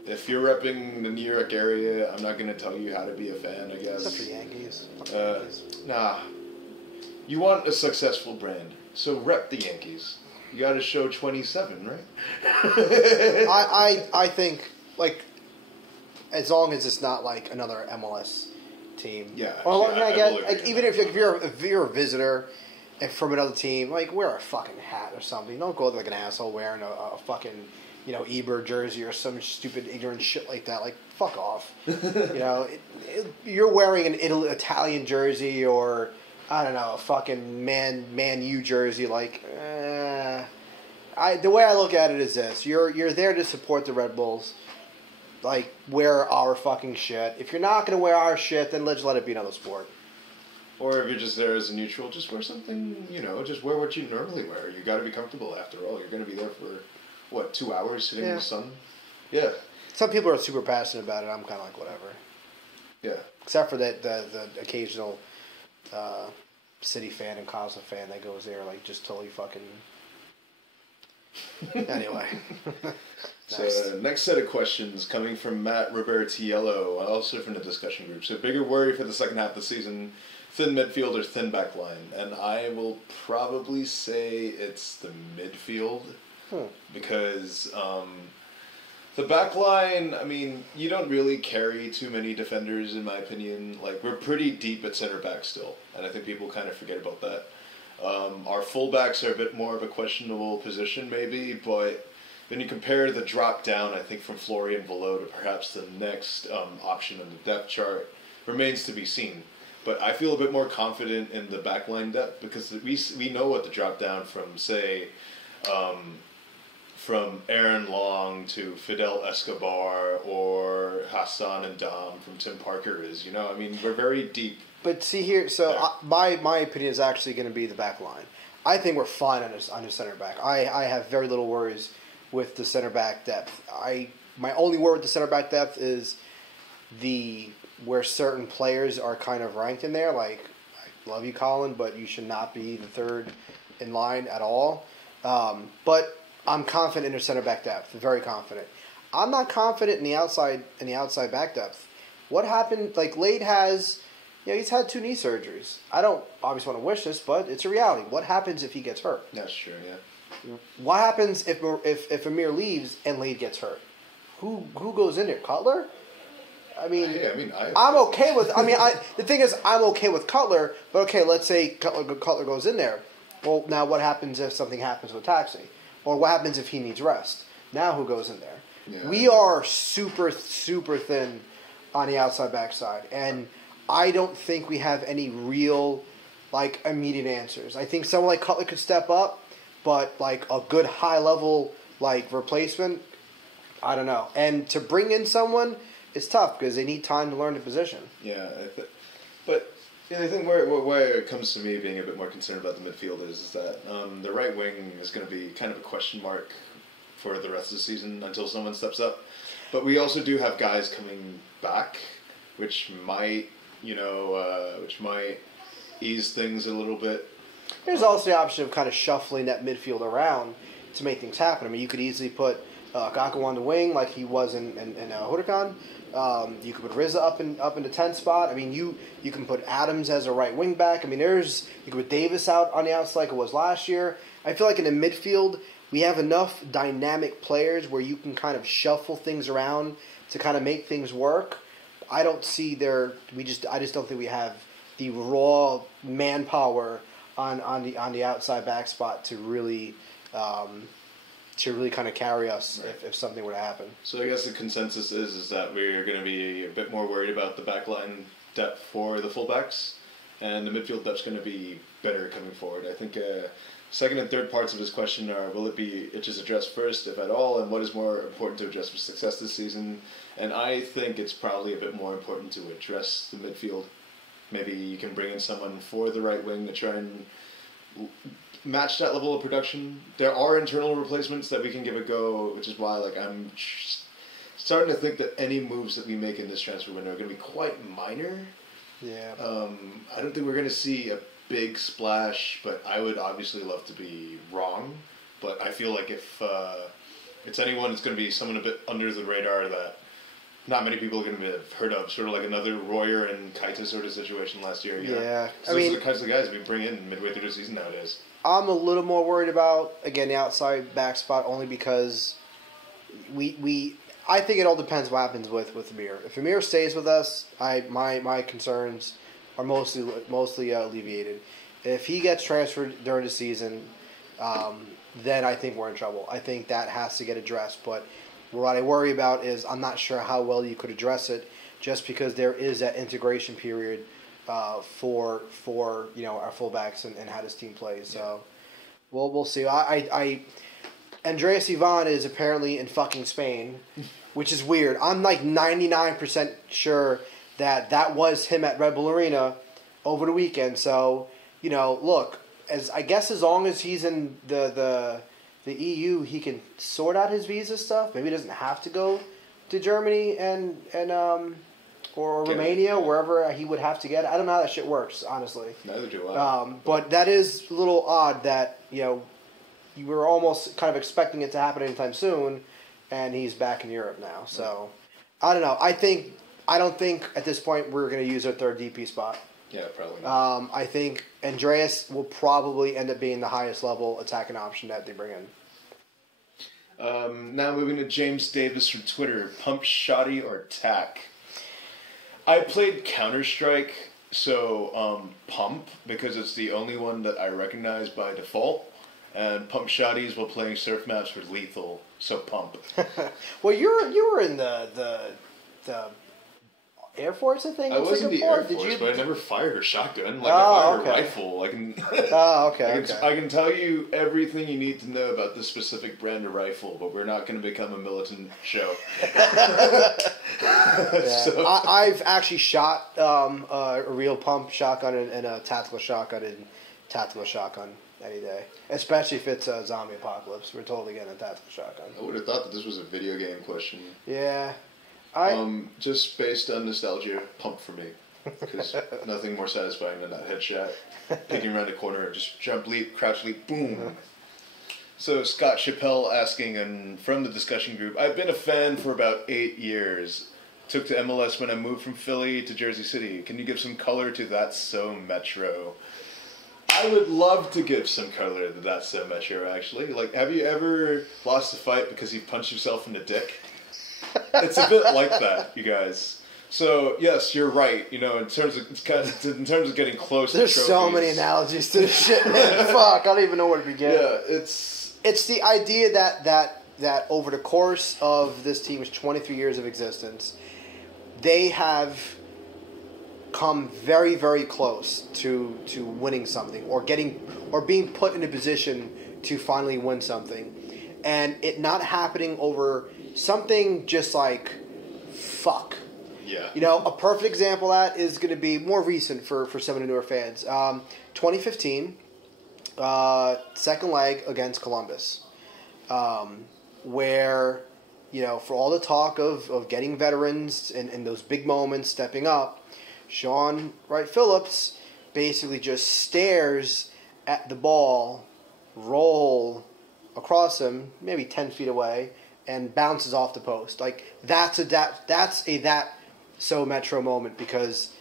If you're repping the New York area, I'm not going to tell you how to be a fan, I guess. Except for Yankees. Nah. You want a successful brand, so rep the Yankees. You got to show 27, right? I think, like, as long as it's not like another MLS team. Yeah. Or I guess, like, even if you're a visitor from another team, like, wear a fucking hat or something. Don't go like an asshole wearing a fucking, Eber jersey or some stupid ignorant shit like that. Like, fuck off. You're wearing an Italian jersey or, I don't know, a fucking Man U jersey. Like, the way I look at it is this: you're there to support the Red Bulls. Like, wear our fucking shit. If you're not going to wear our shit, then let's let it be another sport. Or if you're just there as a neutral, just wear something, just wear what you normally wear. You got to be comfortable after all. You're going to be there for, 2 hours sitting in the sun? Yeah. Some people are super passionate about it. I'm kind of like, whatever. Yeah. Except for the occasional City fan and Cosmo fan that goes there, like, just totally fucking... Anyway. So, next set of questions coming from Matt Robertiello, also from the discussion group. So, bigger worry for the second half of the season, thin midfield or thin back line? And I will probably say it's the midfield. Because the back line, I mean, you don't really carry too many defenders, in my opinion. Like, we're pretty deep at center back still, and I think people kind of forget about that. Our fullbacks are a bit more of a questionable position, maybe, but when you compare the drop down, I think, from Florian Velo to perhaps the next option on the depth chart remains to be seen. But I feel a bit more confident in the backline depth because we know what the drop down from, say, from Aaron Long to Fidel Escobar or Hassan and Dom from Tim Parker is. You know, I mean, we're very deep. But see here, so my opinion is actually going to be the back line. I think we're fine on the center back. I have very little worries with the center back depth. My only worry with the center back depth is where certain players are kind of ranked in there. Like, I love you, Colin, but you should not be the third in line at all. But I'm confident in their center back depth, very confident. I'm not confident in the outside back depth. What happened? Like, Lade has, he's had 2 knee surgeries. I don't obviously want to wish this, but it's a reality. What happens if he gets hurt? That's true, yeah. What happens if Amir leaves and Lade gets hurt? Who goes in there? Cutler? I mean, I'm okay with. The thing is, I'm okay with Cutler, but okay, let's say Cutler goes in there. Well, now what happens if something happens with Taxi, or what happens if he needs rest? Now who goes in there? Yeah. We are super thin on the outside backside, and I don't think we have any real immediate answers. I think someone like Cutler could step up, but a good high level replacement, I don't know. And to bring in someone, it's tough because they need time to learn the position. Yeah, but I think where it comes to me being a bit more concerned about the midfield is that the right wing is going to be kind of a question mark for the rest of the season until someone steps up. But we also do have guys coming back, which might ease things a little bit. There's also the option of kind of shuffling that midfield around to make things happen. I mean, you could easily put Gakpo on the wing like he was in Huracan. You could put Rizza up in the 10th spot. I mean, you can put Adams as a right wing back. I mean, you could put Davis out on the outside like it was last year. I feel like in the midfield we have enough dynamic players where you can kind of shuffle things around to kind of make things work. I don't see I just don't think we have the raw manpower on the outside back spot to really kind of carry us if something were to happen. So I guess the consensus is that we're going to be a bit more worried about the backline depth for the fullbacks, and the midfield depth's going to be better coming forward. I think second and third parts of his question are, will it be Itch's address first, if at all, and what is more important to address for success this season? And I think it's probably a bit more important to address the midfield. Maybe you can bring in someone for the right wing to try and match that level of production. There are internal replacements that we can give a go, which is why I'm starting to think that any moves that we make in this transfer window are going to be quite minor. Yeah. I don't think we're going to see a big splash, but I would obviously love to be wrong. But I feel like if it's anyone, it's going to be someone a bit under the radar that not many people are going to have heard of, sort of like another Royer and Keita sort of situation last year. Yeah. So those are the kinds of guys we bring in midway through the season nowadays. I'm a little more worried about, again, the outside back spot only because I think it all depends what happens with Amir. If Amir stays with us, my concerns are mostly alleviated. If he gets transferred during the season, then I think we're in trouble. I think that has to get addressed, but what I worry about is I'm not sure how well you could address it, just because there is that integration period for our fullbacks and how this team plays. So, we'll see. Andreas Ivan is apparently in fucking Spain, which is weird. I'm 99% sure that was him at Red Bull Arena over the weekend. So, look, as long as he's in the EU, he can sort out his visa stuff. Maybe he doesn't have to go to Germany or Romania, wherever he would have to get. I don't know how that shit works, honestly. Neither do I. But that is a little odd that, you were almost kind of expecting it to happen anytime soon, and he's back in Europe now. So, I don't know. I don't think at this point we're going to use our third DP spot. Yeah, probably not. I think Andreas will probably end up being the highest level attacking option that they bring in. Now moving to James Davis from Twitter. Pump, shoddy, or tack? I played Counter-Strike, so pump, because it's the only one that I recognize by default. And pump shotties while playing surf maps for lethal, so pump. Well, you were in the Air Force, I think. I was in the Air Force, but I never fired a shotgun. Like, I fired a rifle. I can. I can tell you everything you need to know about this specific brand of rifle, but we're not going to become a militant show. So. I've actually shot a real pump shotgun and a tactical shotgun any day, especially if it's a zombie apocalypse. We're totally getting a tactical shotgun. I would have thought that this was a video game question. Yeah. Just based on nostalgia, pump for me. Because nothing more satisfying than that headshot. Peeking around the corner, just jump leap, crouch leap, boom. So Scott Chappelle asking, and from the discussion group, I've been a fan for about 8 years. Took to MLS when I moved from Philly to Jersey City. Can you give some color to That's So Metro? I would love to give some color to That's So Metro, actually. Like, have you ever lost a fight because you punched yourself in the dick? It's a bit like that, you guys. So yes, you're right. You know, in terms of getting close. There's to trophies. So many analogies to this shit, man. Fuck, I don't even know where to begin. Yeah, it's the idea that over the course of this team's 23 years of existence, they have come very, very close to winning something or being put in a position to finally win something, and it not happening over something just like fuck. Yeah. You know, a perfect example of that is going to be more recent for some of the newer fans. 2015, second leg against Columbus, where, you know, for all the talk of getting veterans and those big moments stepping up, Sean Wright Phillips basically just stares at the ball, roll across him, maybe 10 feet away, and bounces off the post. Like, that's a so Metro moment, because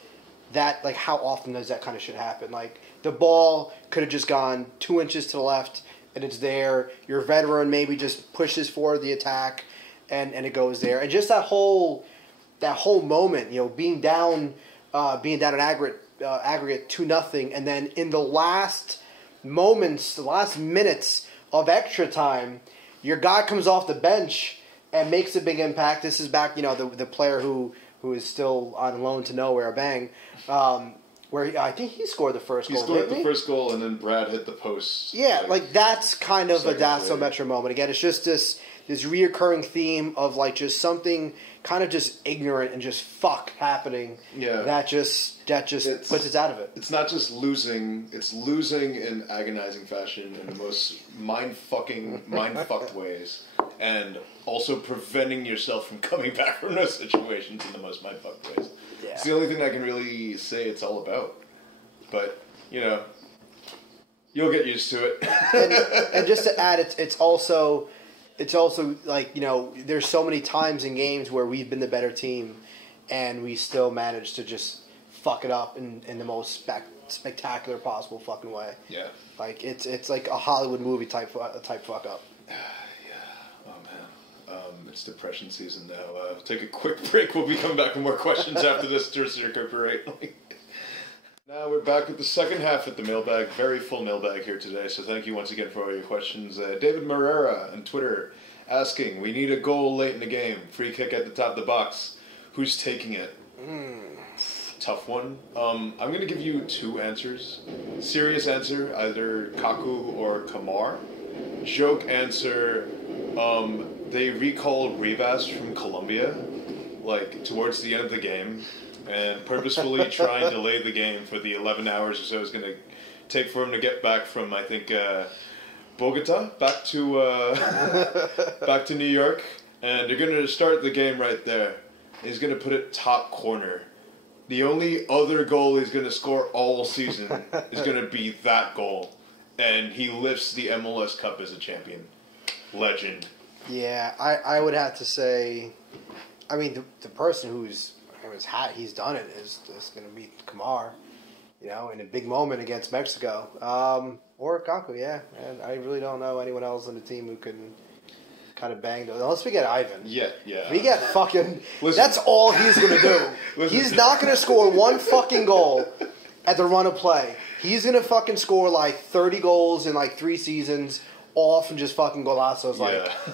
that, like, how often does that kind of shit happen? Like, the ball could have just gone 2 inches to the left and it's there. Your veteran maybe just pushes forward the attack and it goes there. And just that whole moment, you know, being down an aggregate 2-0, and then in the last moments, the last minutes of extra time, your guy comes off the bench and makes a big impact. This is back, you know, the player who is still on loan to nowhere, Bang, where I think he scored the first goal. He scored the first goal, and then Brad hit the post. Yeah, like that's kind of a That's So later. Metro moment. Again, it's just this reoccurring theme of, like, just something kind of just ignorant and just fuck happening. Yeah. That just puts us out of it. It's not just losing; it's losing in agonizing fashion in the most mind-fucked ways, and also preventing yourself from coming back from those situations in the most mind-fucked ways. Yeah. It's the only thing I can really say it's all about. But, you know, you'll get used to it. and just to add, it's also like, you know, there's so many times in games where we've been the better team and we still manage to just fuck it up in the most spectacular possible fucking way. Yeah. Like, it's like a Hollywood movie type fuck up. Yeah. Oh, man. It's depression season now. Take a quick break. We'll be coming back with more questions after this to recuperate. Now we're back with the second half at the mailbag. Very full mailbag here today, so thank you once again for all your questions. David Marrera on Twitter asking, we need a goal late in the game. Free kick at the top of the box. Who's taking it? Tough one. I'm going to give you two answers. Serious answer, either Kaku or Kamar. Joke answer, they recalled Revs from Colombia, like, towards the end of the game, and purposefully try and delay the game for the 11 hours or so it's going to take for him to get back from, I think, Bogota back to New York, and they're going to start the game right there. He's going to put it top corner. The only other goal he's going to score all season is going to be that goal, and he lifts the MLS Cup as a champion. Legend. Yeah, I would have to say, I mean, the person he's done it is going to be Kamar, you know, in a big moment against Mexico. Or Kaku, yeah. And I really don't know anyone else on the team who can kind of bang those. Unless we get Ivan. Yeah. We get fucking... That's all he's going to do. He's not going to score one fucking goal at the run of play. He's going to fucking score like 30 goals in like 3 seasons, off and just fucking golazos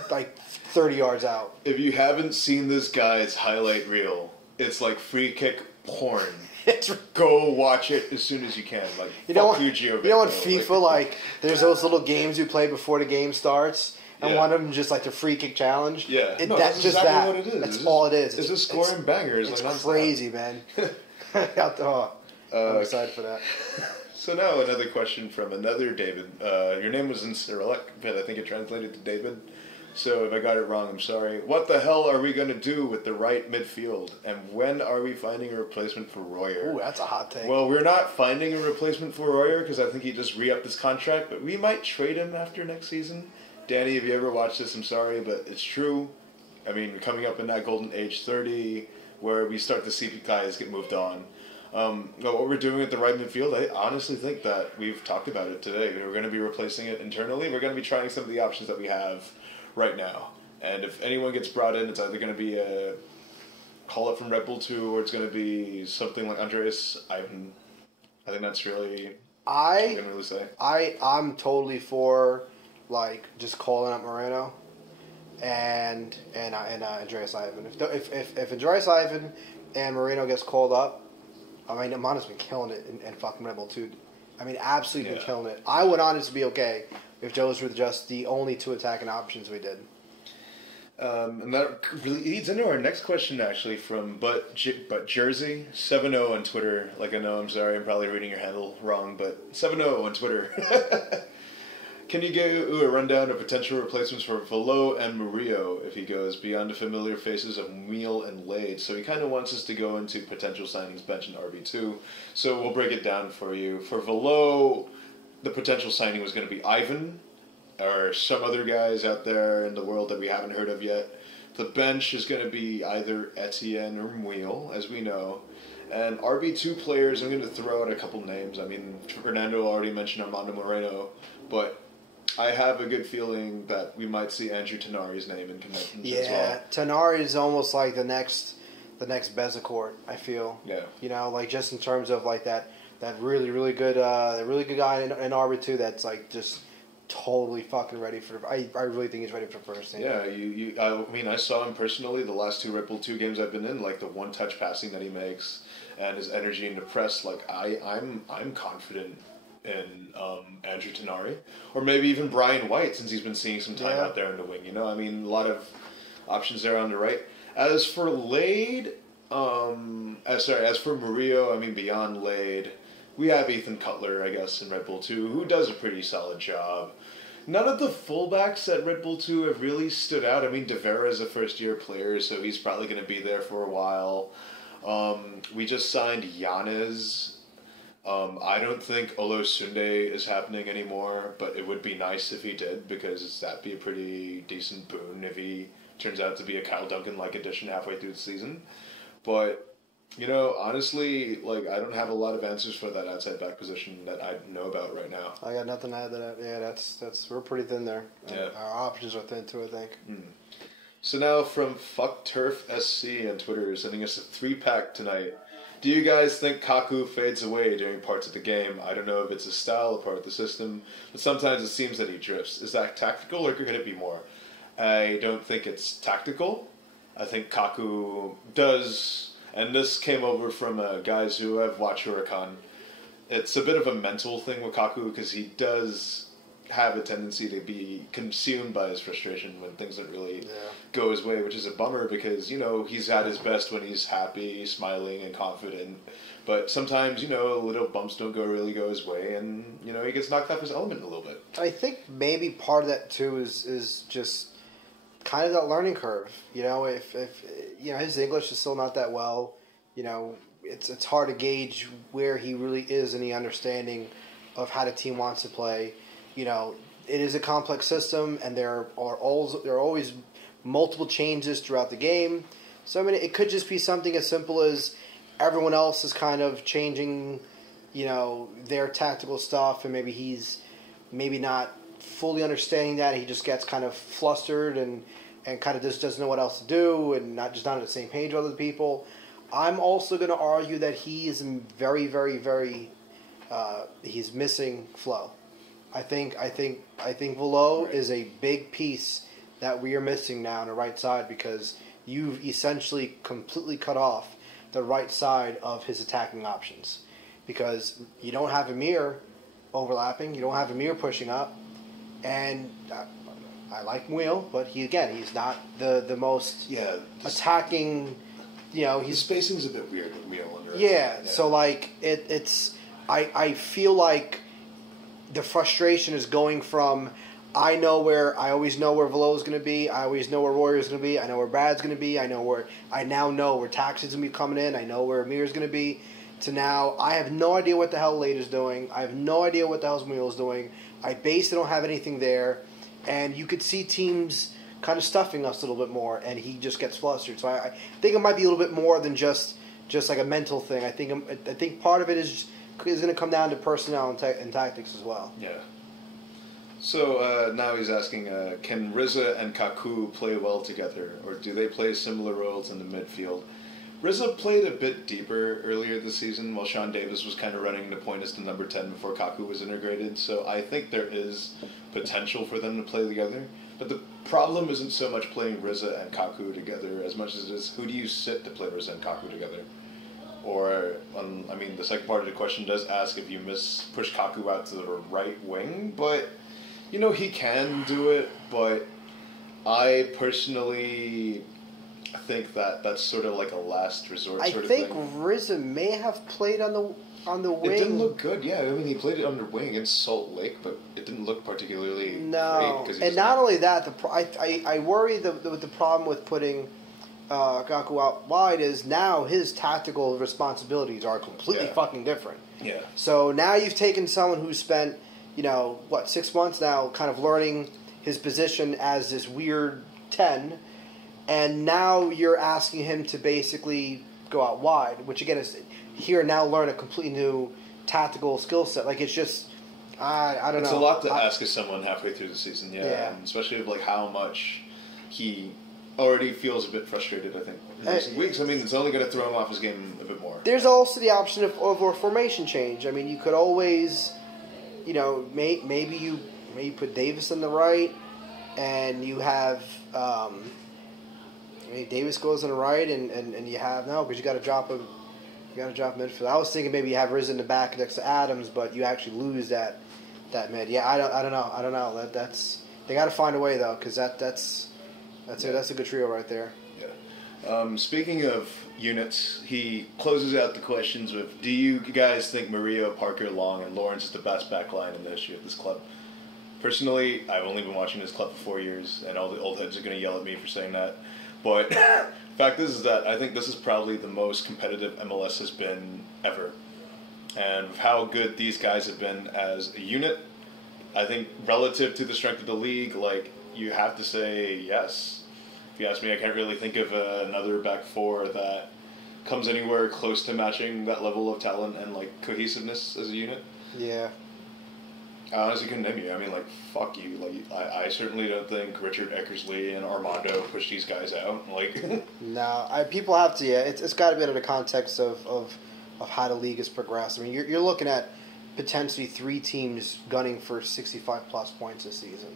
like 30 yards out. If you haven't seen this guy's highlight reel it's like free kick porn. It's, Go watch it as soon as you can. Like, you know fuck what, you, Gio. you know what FIFA, like, there's those little games you play before the game starts, and one of them just like the free kick challenge. Yeah. That's exactly that. what it is. That's all it is. It's just scoring bangers. It's like, crazy, man. I'm excited for that. So now another question from another David. Your name was in Cyrillic, but I think it translated to David. So if I got it wrong, I'm sorry. What the hell are we going to do with the right midfield? And when are we finding a replacement for Royer? Ooh, that's a hot take. Well, we're not finding a replacement for Royer because I think he just re-upped his contract, but we might trade him after next season. Danny, if you ever watched this, I'm sorry, but it's true. I mean, we're coming up in that golden age 30 where we start to see guys get moved on. What we're doing at the right midfield, I honestly think that we've talked about it today. We're going to be replacing it internally. We're going to be trying some of the options that we have right now. And if anyone gets brought in, it's either going to be a call-up from Red Bull 2 or it's going to be something like Andreas Ivan. I think that's really what I can really say. I'm totally for, like, just calling up Moreno and Andreas Ivan. If Andreas Ivan and Moreno gets called up, I mean, Amana's been killing it in fucking Red Bull 2. I mean, absolutely been killing it. I would honestly be okay if those were just the only two attacking options we did. And that really leads into our next question, actually, from but Jersey 70 on Twitter. Like, I know, I'm sorry, I'm probably reading your handle wrong, but 70 on Twitter. Can you give a rundown of potential replacements for Velo and Murillo if he goes beyond the familiar faces of Meal and Lade? So he kind of wants us to go into potential signings, bench, and RB2. So we'll break it down for you. For Velo, the potential signing was going to be Ivan or some other guys out there in the world that we haven't heard of yet. The bench is going to be either Etienne or Meal, as we know. And RB2 players, I'm going to throw out a couple names. I mean, Fernando already mentioned Armando Moreno, but I have a good feeling that we might see Andrew Tenari's name in contention as well. Yeah, Tenari is almost like the next Bezecourt, I feel. Yeah. You know, like just in terms of like that really good guy in RB2 that's like just totally fucking ready for. I really think he's ready for first team. Yeah, I mean, I saw him personally the last two Red Bull 2 games I've been in, like the one-touch passing that he makes and his energy in the press. Like I'm confident in Andrew Tenari, or maybe even Brian White, since he's been seeing some time out there in the wing. You know, I mean, a lot of options there on the right. As for Lade, as for Murillo, I mean, beyond Lade, we have Ethan Cutler, I guess, in Red Bull 2, who does a pretty solid job. None of the fullbacks at Red Bull 2 have really stood out. I mean, De Vera is a first-year player, so he's probably going to be there for a while. We just signed Yanez. I don't think Olo Sunde is happening anymore, but it would be nice if he did, because that'd be a pretty decent boon if he turns out to be a Kyle Duncan-like addition halfway through the season. But, you know, honestly, like, I don't have a lot of answers for that outside back position that I know about right now. I got nothing to add to that. Yeah, that's we're pretty thin there. Yeah. Our options are thin too, I think. So now from FuckTurfSC on Twitter, sending us a 3-pack tonight. Do you guys think Kaku fades away during parts of the game? I don't know if it's a style or part of the system, but sometimes it seems that he drifts. Is that tactical, or could it be more? I don't think it's tactical. I think Kaku does, and this came over from guys who have watched Huracan. It's a bit of a mental thing with Kaku, because he does have a tendency to be consumed by his frustration when things don't really go his way, which is a bummer because, you know, he's at his best when he's happy, smiling, and confident. But sometimes, you know, little bumps don't really go his way, and, you know, he gets knocked off his element a little bit. I think maybe part of that, too, is just kind of that learning curve. You know, if you know, his English is still not that well, you know, it's hard to gauge where he really is in the understanding of how the team wants to play. You know, it is a complex system, and there are always multiple changes throughout the game. So, I mean, it could just be something as simple as everyone else is kind of changing, you know, their tactical stuff, and maybe he's not fully understanding that. He just gets kind of flustered and kind of just doesn't know what else to do and not on the same page with other people. I'm also going to argue that he is very, very, very he's missing flow. I think Velo is a big piece that we are missing now on the right side, because you've essentially completely cut off the right side of his attacking options, because you don't have Amir overlapping, you don't have Amir pushing up, and I like Wheel, but he's not the most attacking. His spacing's a bit weird with Wheel under. Yeah, so like I feel like the frustration is going from I always know where Velo's going to be. I always know where Warrior's going to be. I know where Brad's going to be. I now know where Taxi's going to be coming in. I know where Amir's going to be. To now, I have no idea what the hell Lada's doing. I have no idea what the hell Wheel's doing. I basically don't have anything there. And you could see teams kind of stuffing us a little bit more, and he just gets flustered. So I think it might be a little bit more than just like a mental thing. I think part of it is going to come down to personnel and tactics as well. Yeah. So now he's asking, can Rizza and Kaku play well together, or do they play similar roles in the midfield? Rizza played a bit deeper earlier this season, while Sean Davis was kind of running the point as the number 10 before Kaku was integrated. So I think there is potential for them to play together. But the problem isn't so much playing Rizza and Kaku together as much as it is who do you sit to play Rizza and Kaku together? Or, the second part of the question does ask if you push Kaku out to the right wing, but he can do it, but I personally think that's sort of like a last resort sort of thing. I think Rizza may have played on the wing. It didn't look good, yeah. He played it under wing against Salt Lake, but it didn't look particularly great. And not only that, I worry the problem with putting Kaku out wide is now his tactical responsibilities are completely fucking different. Yeah. So now you've taken someone who spent 6 months now kind of learning his position as this weird 10, and now you're asking him to basically go out wide, which again is here now learn a completely new tactical skill set. Like it's just, I don't know. It's a lot to ask of someone halfway through the season, yeah. And especially like how much he already feels a bit frustrated, I think, in recent weeks. It's only going to throw him off his game a bit more. There's also the option of a formation change. You could always... maybe you put Davis on the right, and you have Davis goes on the right, and you have because you got to drop him. You got to drop midfield. I was thinking maybe you have Rizza in the back next to Adams, but you actually lose that mid. Yeah, I don't know. That's they got to find a way though, because that's a good trio right there. Yeah. Speaking of units, he closes out the questions with, do you guys think Murillo, Parker, Long, and Lawrence is the best back line in the history of this club? Personally, I've only been watching this club for 4 years, and all the old heads are going to yell at me for saying that. But the fact is that I think this is probably the most competitive MLS has been ever. And with how good these guys have been as a unit, I think relative to the strength of the league, you have to say yes. If you ask me, I can't really think of another back four that comes anywhere close to matching that level of talent and cohesiveness as a unit. Yeah. I honestly couldn't name you. Fuck you. I certainly don't think Richard Eckersley and Armando push these guys out. No, people have to. Yeah, it's got to be under the context of how the league has progressed. You're looking at potentially 3 teams gunning for 65 plus points this season.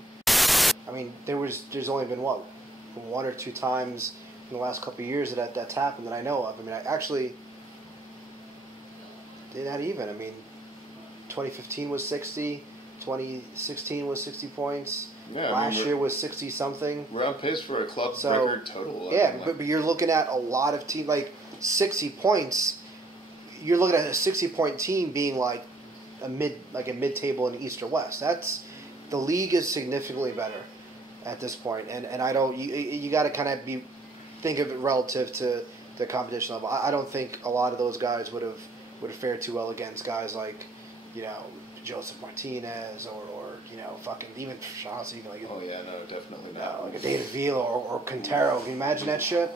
There's only been 1 or 2 times in the last couple of years that's happened that I know of. I actually they're not even. 2015 was 60. 2016 was 60 points. Yeah, Last year was 60 something. We're on pace for a club record total. Yeah, but you're looking at a lot of teams 60 points. You're looking at a 60-point team being a mid-table in the East or West. The league is significantly better at this point, and I don't. You got to kind of think of it relative to the competition level. I don't think a lot of those guys would have fared too well against guys like Joseph Martinez or fucking even Chauncey. Oh yeah, no, definitely not. Like a David Villa or Quintero. Can you imagine that shit?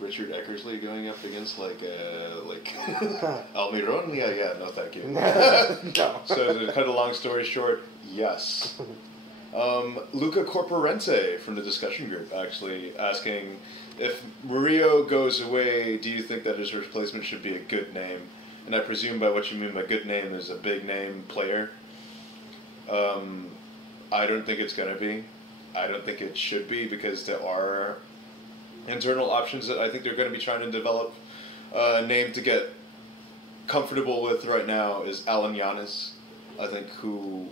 Richard Eckersley going up against Almiron? Yeah, no thank you. No. So to cut a long story short, yes. Luca Corporente from the discussion group actually asking, if Murillo goes away, do you think that his replacement should be a good name? And I presume by what you mean by good name is a big name player. I don't think it's going to be. I don't think it should be, because there are internal options that I think they're going to be trying to develop name to get comfortable with right now is Alan Giannis, I think, who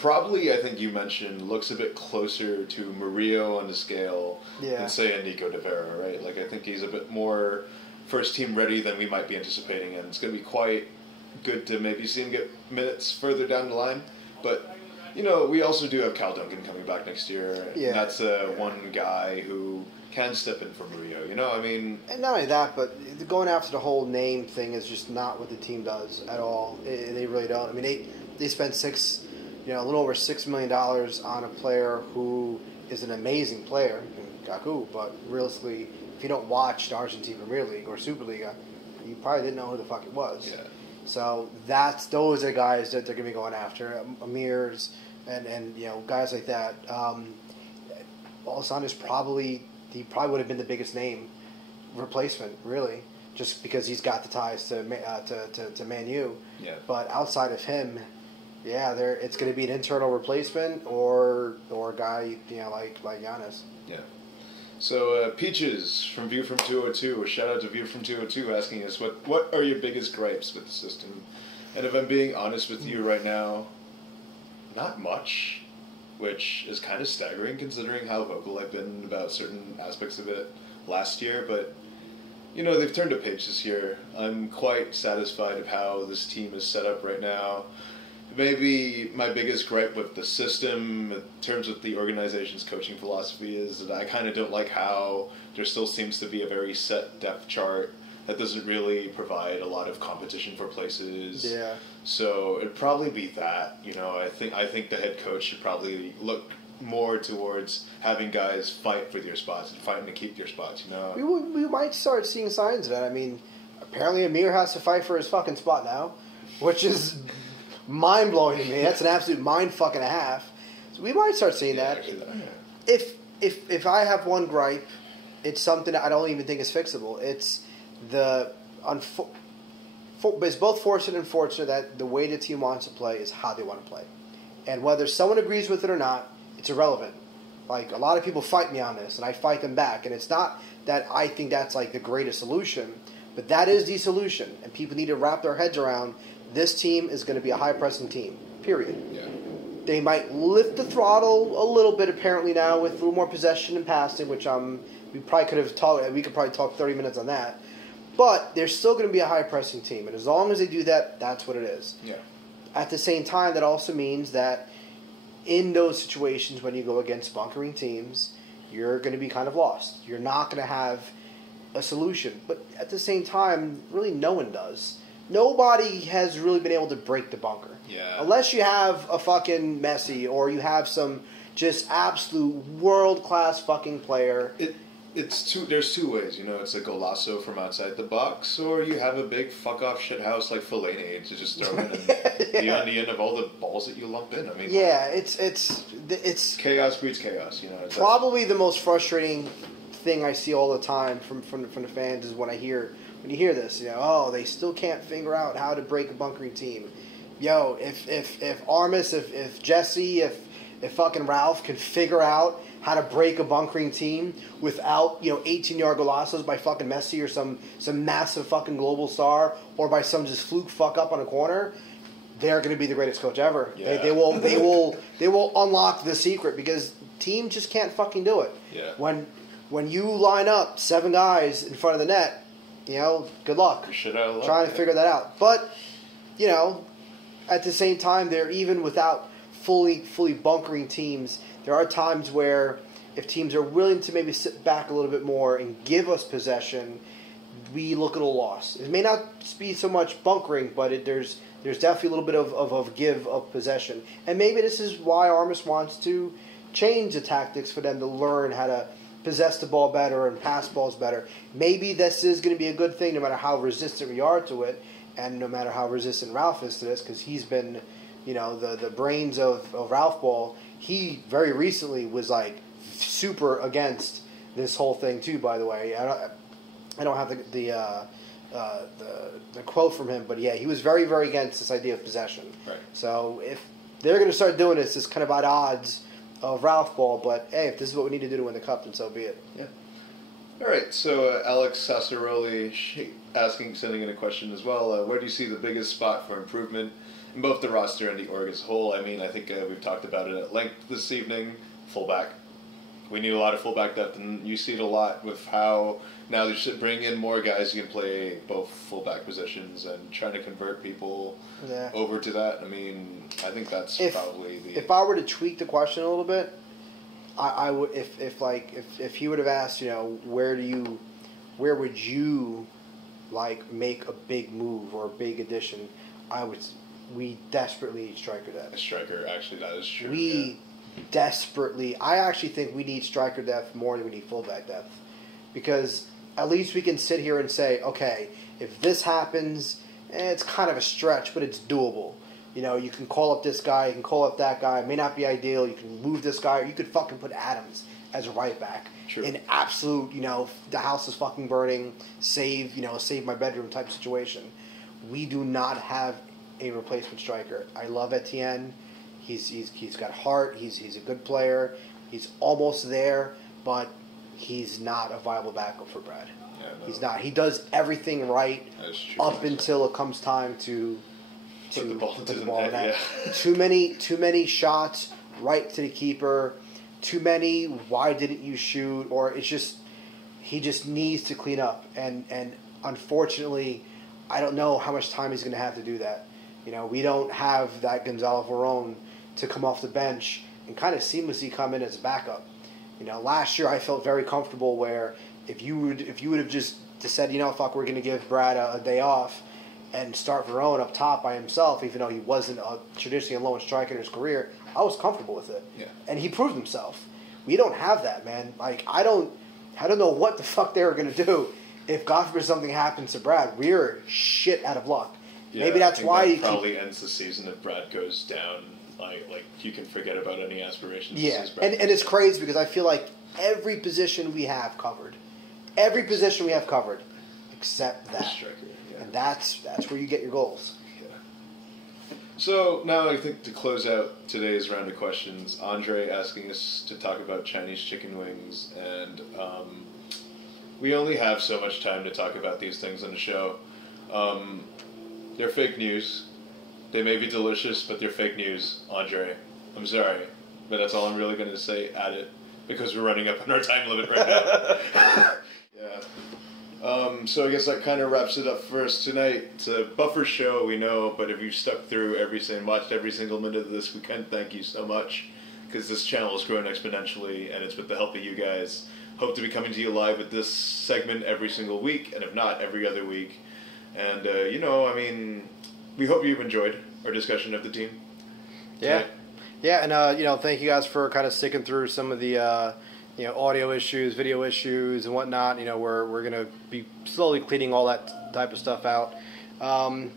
probably, I think you mentioned, looks a bit closer to Murillo on the scale than, say, a Nico de Vera, right? Like, I think he's a bit more first-team ready than we might be anticipating, and it's going to be quite good to maybe see him get minutes further down the line. But, you know, we also do have Cal Duncan coming back next year, and that's one guy who can step in for Murillo, you know, I mean... And not only that, but going after the whole name thing is just not what the team does at all. They really don't. I mean, they spent a little over $6 million on a player who is an amazing player, Gaku, but realistically, if you don't watch the Argentine Premier League or Superliga, you probably didn't know who the fuck it was. Yeah. So those are guys that they're going to be going after, Amirs and guys like that. Alessandro's probably would have been the biggest name replacement, really, just because he's got the ties to Man U. Yeah. But outside of him, it's going to be an internal replacement or a guy like Giannis. Yeah. So Peaches from View from 202, a shout out to View from 202, asking us what are your biggest gripes with the system? And if I'm being honest with you right now, not much, which is kind of staggering considering how vocal I've been about certain aspects of it last year. But they've turned a page this year. I'm quite satisfied of how this team is set up right now. Maybe my biggest gripe with the system in terms of the organization's coaching philosophy is that I kind of don't like how there still seems to be a very set depth chart that doesn't really provide a lot of competition for places. Yeah. So it'd probably be that. I think the head coach should probably look more towards having guys fight for their spots and fighting to keep their spots. We might start seeing signs of that. I mean, apparently Amir has to fight for his fucking spot now, which is mind-blowing to me. That's an absolute mind-fucking and a half. So we might start seeing that. If I have one gripe, it's something that I don't even think is fixable. It's it's both fortunate and unfortunate that the way the team wants to play is how they want to play. And whether someone agrees with it or not, it's irrelevant. Like, a lot of people fight me on this, and I fight them back. And it's not that I think that's, like, the greatest solution, but that is the solution. And people need to wrap their heads around this team is going to be a high-pressing team, period. Yeah. They might lift the throttle a little bit, apparently, now with a little more possession and passing, which we could probably talk 30 minutes on that. But they're still going to be a high-pressing team, and as long as they do that, that's what it is. Yeah. At the same time, that also means that in those situations when you go against bunkering teams, you're going to be kind of lost. You're not going to have a solution. But at the same time, really no one does. Nobody has really been able to break the bunker. Yeah. Unless you have a fucking Messi or you have some just absolute world-class fucking player. There's two ways, it's a golazo from outside the box, or you have a big fuck-off shithouse like Fellaini to just throw in and the end of all the balls that you lump in. I mean, it's chaos breeds chaos, Probably the most frustrating thing I see all the time from the fans is when you hear this, they still can't figure out how to break a bunkering team. Yo, if Armis, if Jesse, if fucking Ralph can figure out how to break a bunkering team without 18-yard golazos by fucking Messi or some massive fucking global star or by some just fluke fuck up on a corner, they're going to be the greatest coach ever. Yeah. They will unlock the secret because team just can't fucking do it. Yeah. When you line up 7 guys in front of the net, good luck trying to figure that out. But at the same time, they're even without fully bunkering teams. There are times where if teams are willing to maybe sit back a little bit more and give us possession, we look at a loss. It may not be so much bunkering, but there's definitely a little bit of give of possession. And maybe this is why Armis wants to change the tactics for them to learn how to possess the ball better and pass balls better. Maybe this is going to be a good thing no matter how resistant we are to it and no matter how resistant Ralph is to this because he's been, the brains of Ralph Ball. He very recently was like super against this whole thing too. By the way, I don't have the quote from him, but yeah, he was very very against this idea of possession. Right. So if they're going to start doing this, it's kind of at odds of Ralph Ball. But hey, if this is what we need to do to win the cup, then so be it. Yeah. All right, so Alex Sassaroli sending in a question as well. Where do you see the biggest spot for improvement in both the roster and the org as a whole? I mean, I think we've talked about it at length this evening. Fullback. We need a lot of fullback depth, and you see it a lot with how now they should bring in more guys who can play both fullback positions and trying to convert people over to that. I mean, I think that's probably the... If I were to tweak the question a little bit, I would if he would have asked, where would you like make a big move or a big addition, we desperately need striker depth. A striker, actually, that is true. I actually think we need striker depth more than we need fullback depth, because at least we can sit here and say, okay, if this happens, it's kind of a stretch, but it's doable. You can call up this guy, you can call up that guy. It may not be ideal. You can move this guy, or you could fucking put Adams as a right back. True. In absolute, the house is fucking burning, save my bedroom type situation. We do not have a replacement striker. I love Etienne. He's got heart. He's a good player. He's almost there, but he's not a viable backup for Brad. Yeah, no. He's not. He does everything right up until it comes time to put the ball into the net. Yeah. Too many shots right to the keeper. Too many. Why didn't you shoot? Or it's just he just needs to clean up. And unfortunately, I don't know how much time he's going to have to do that. We don't have that Gonzalo Verón to come off the bench and kind of seamlessly come in as a backup. Last year I felt very comfortable where if you would have just said, fuck, we're going to give Brad a day off and start Verón up top by himself, even though he wasn't traditionally a lone striker in his career, I was comfortable with it. Yeah. And he proved himself. We don't have that, man. Like, I don't know what the fuck they were going to do if God forbid something happens to Brad. We're shit out of luck. Yeah, maybe that's why he probably ends the season if Brad goes down. Like you can forget about any aspirations. Yeah, and it's crazy because I feel like every position we have covered, except that. Striker, yeah. And that's where you get your goals. Yeah. So now I think to close out today's round of questions, Andre asking us to talk about Chinese chicken wings, and we only have so much time to talk about these things on the show. They're fake news. They may be delicious, but they're fake news, Andre. I'm sorry, but that's all I'm really going to say at it, because we're running up on our time limit right now. Yeah. So I guess that kind of wraps it up for us tonight. It's a buffer show, we know, but if you've stuck through watched every single minute of this, we can thank you so much, because this channel is growing exponentially, and it's with the help of you guys. Hope to be coming to you live with this segment every single week, and if not, every other week. And, we hope you've enjoyed our discussion of the team. Yeah. Yeah, and, thank you guys for kind of sticking through some of the, audio issues, video issues, and whatnot. We're going to be slowly cleaning all that type of stuff out. But,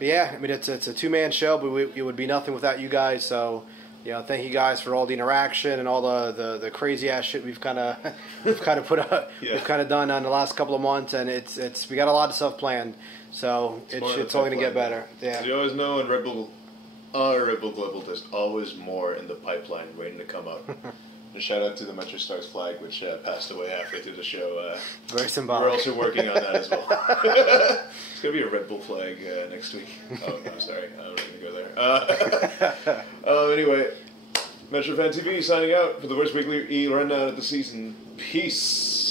yeah, it's a two-man show, but it would be nothing without you guys. So, thank you guys for all the interaction and all the crazy-ass shit we've kind of put up, we've kind of done on the last couple of months, and we got a lot of stuff planned. So it's only going to get better. Yeah. You always know in Red Bull Global, there's always more in the pipeline waiting to come up. A shout out to the Metro Stars flag, which passed away halfway through the show. Very symbolic. We're also working on that as well. It's going to be a Red Bull flag next week. Oh, no, sorry. I'm not going to go there. Anyway, MetroFanTV signing out for the worst weekly rundown of the season. Peace.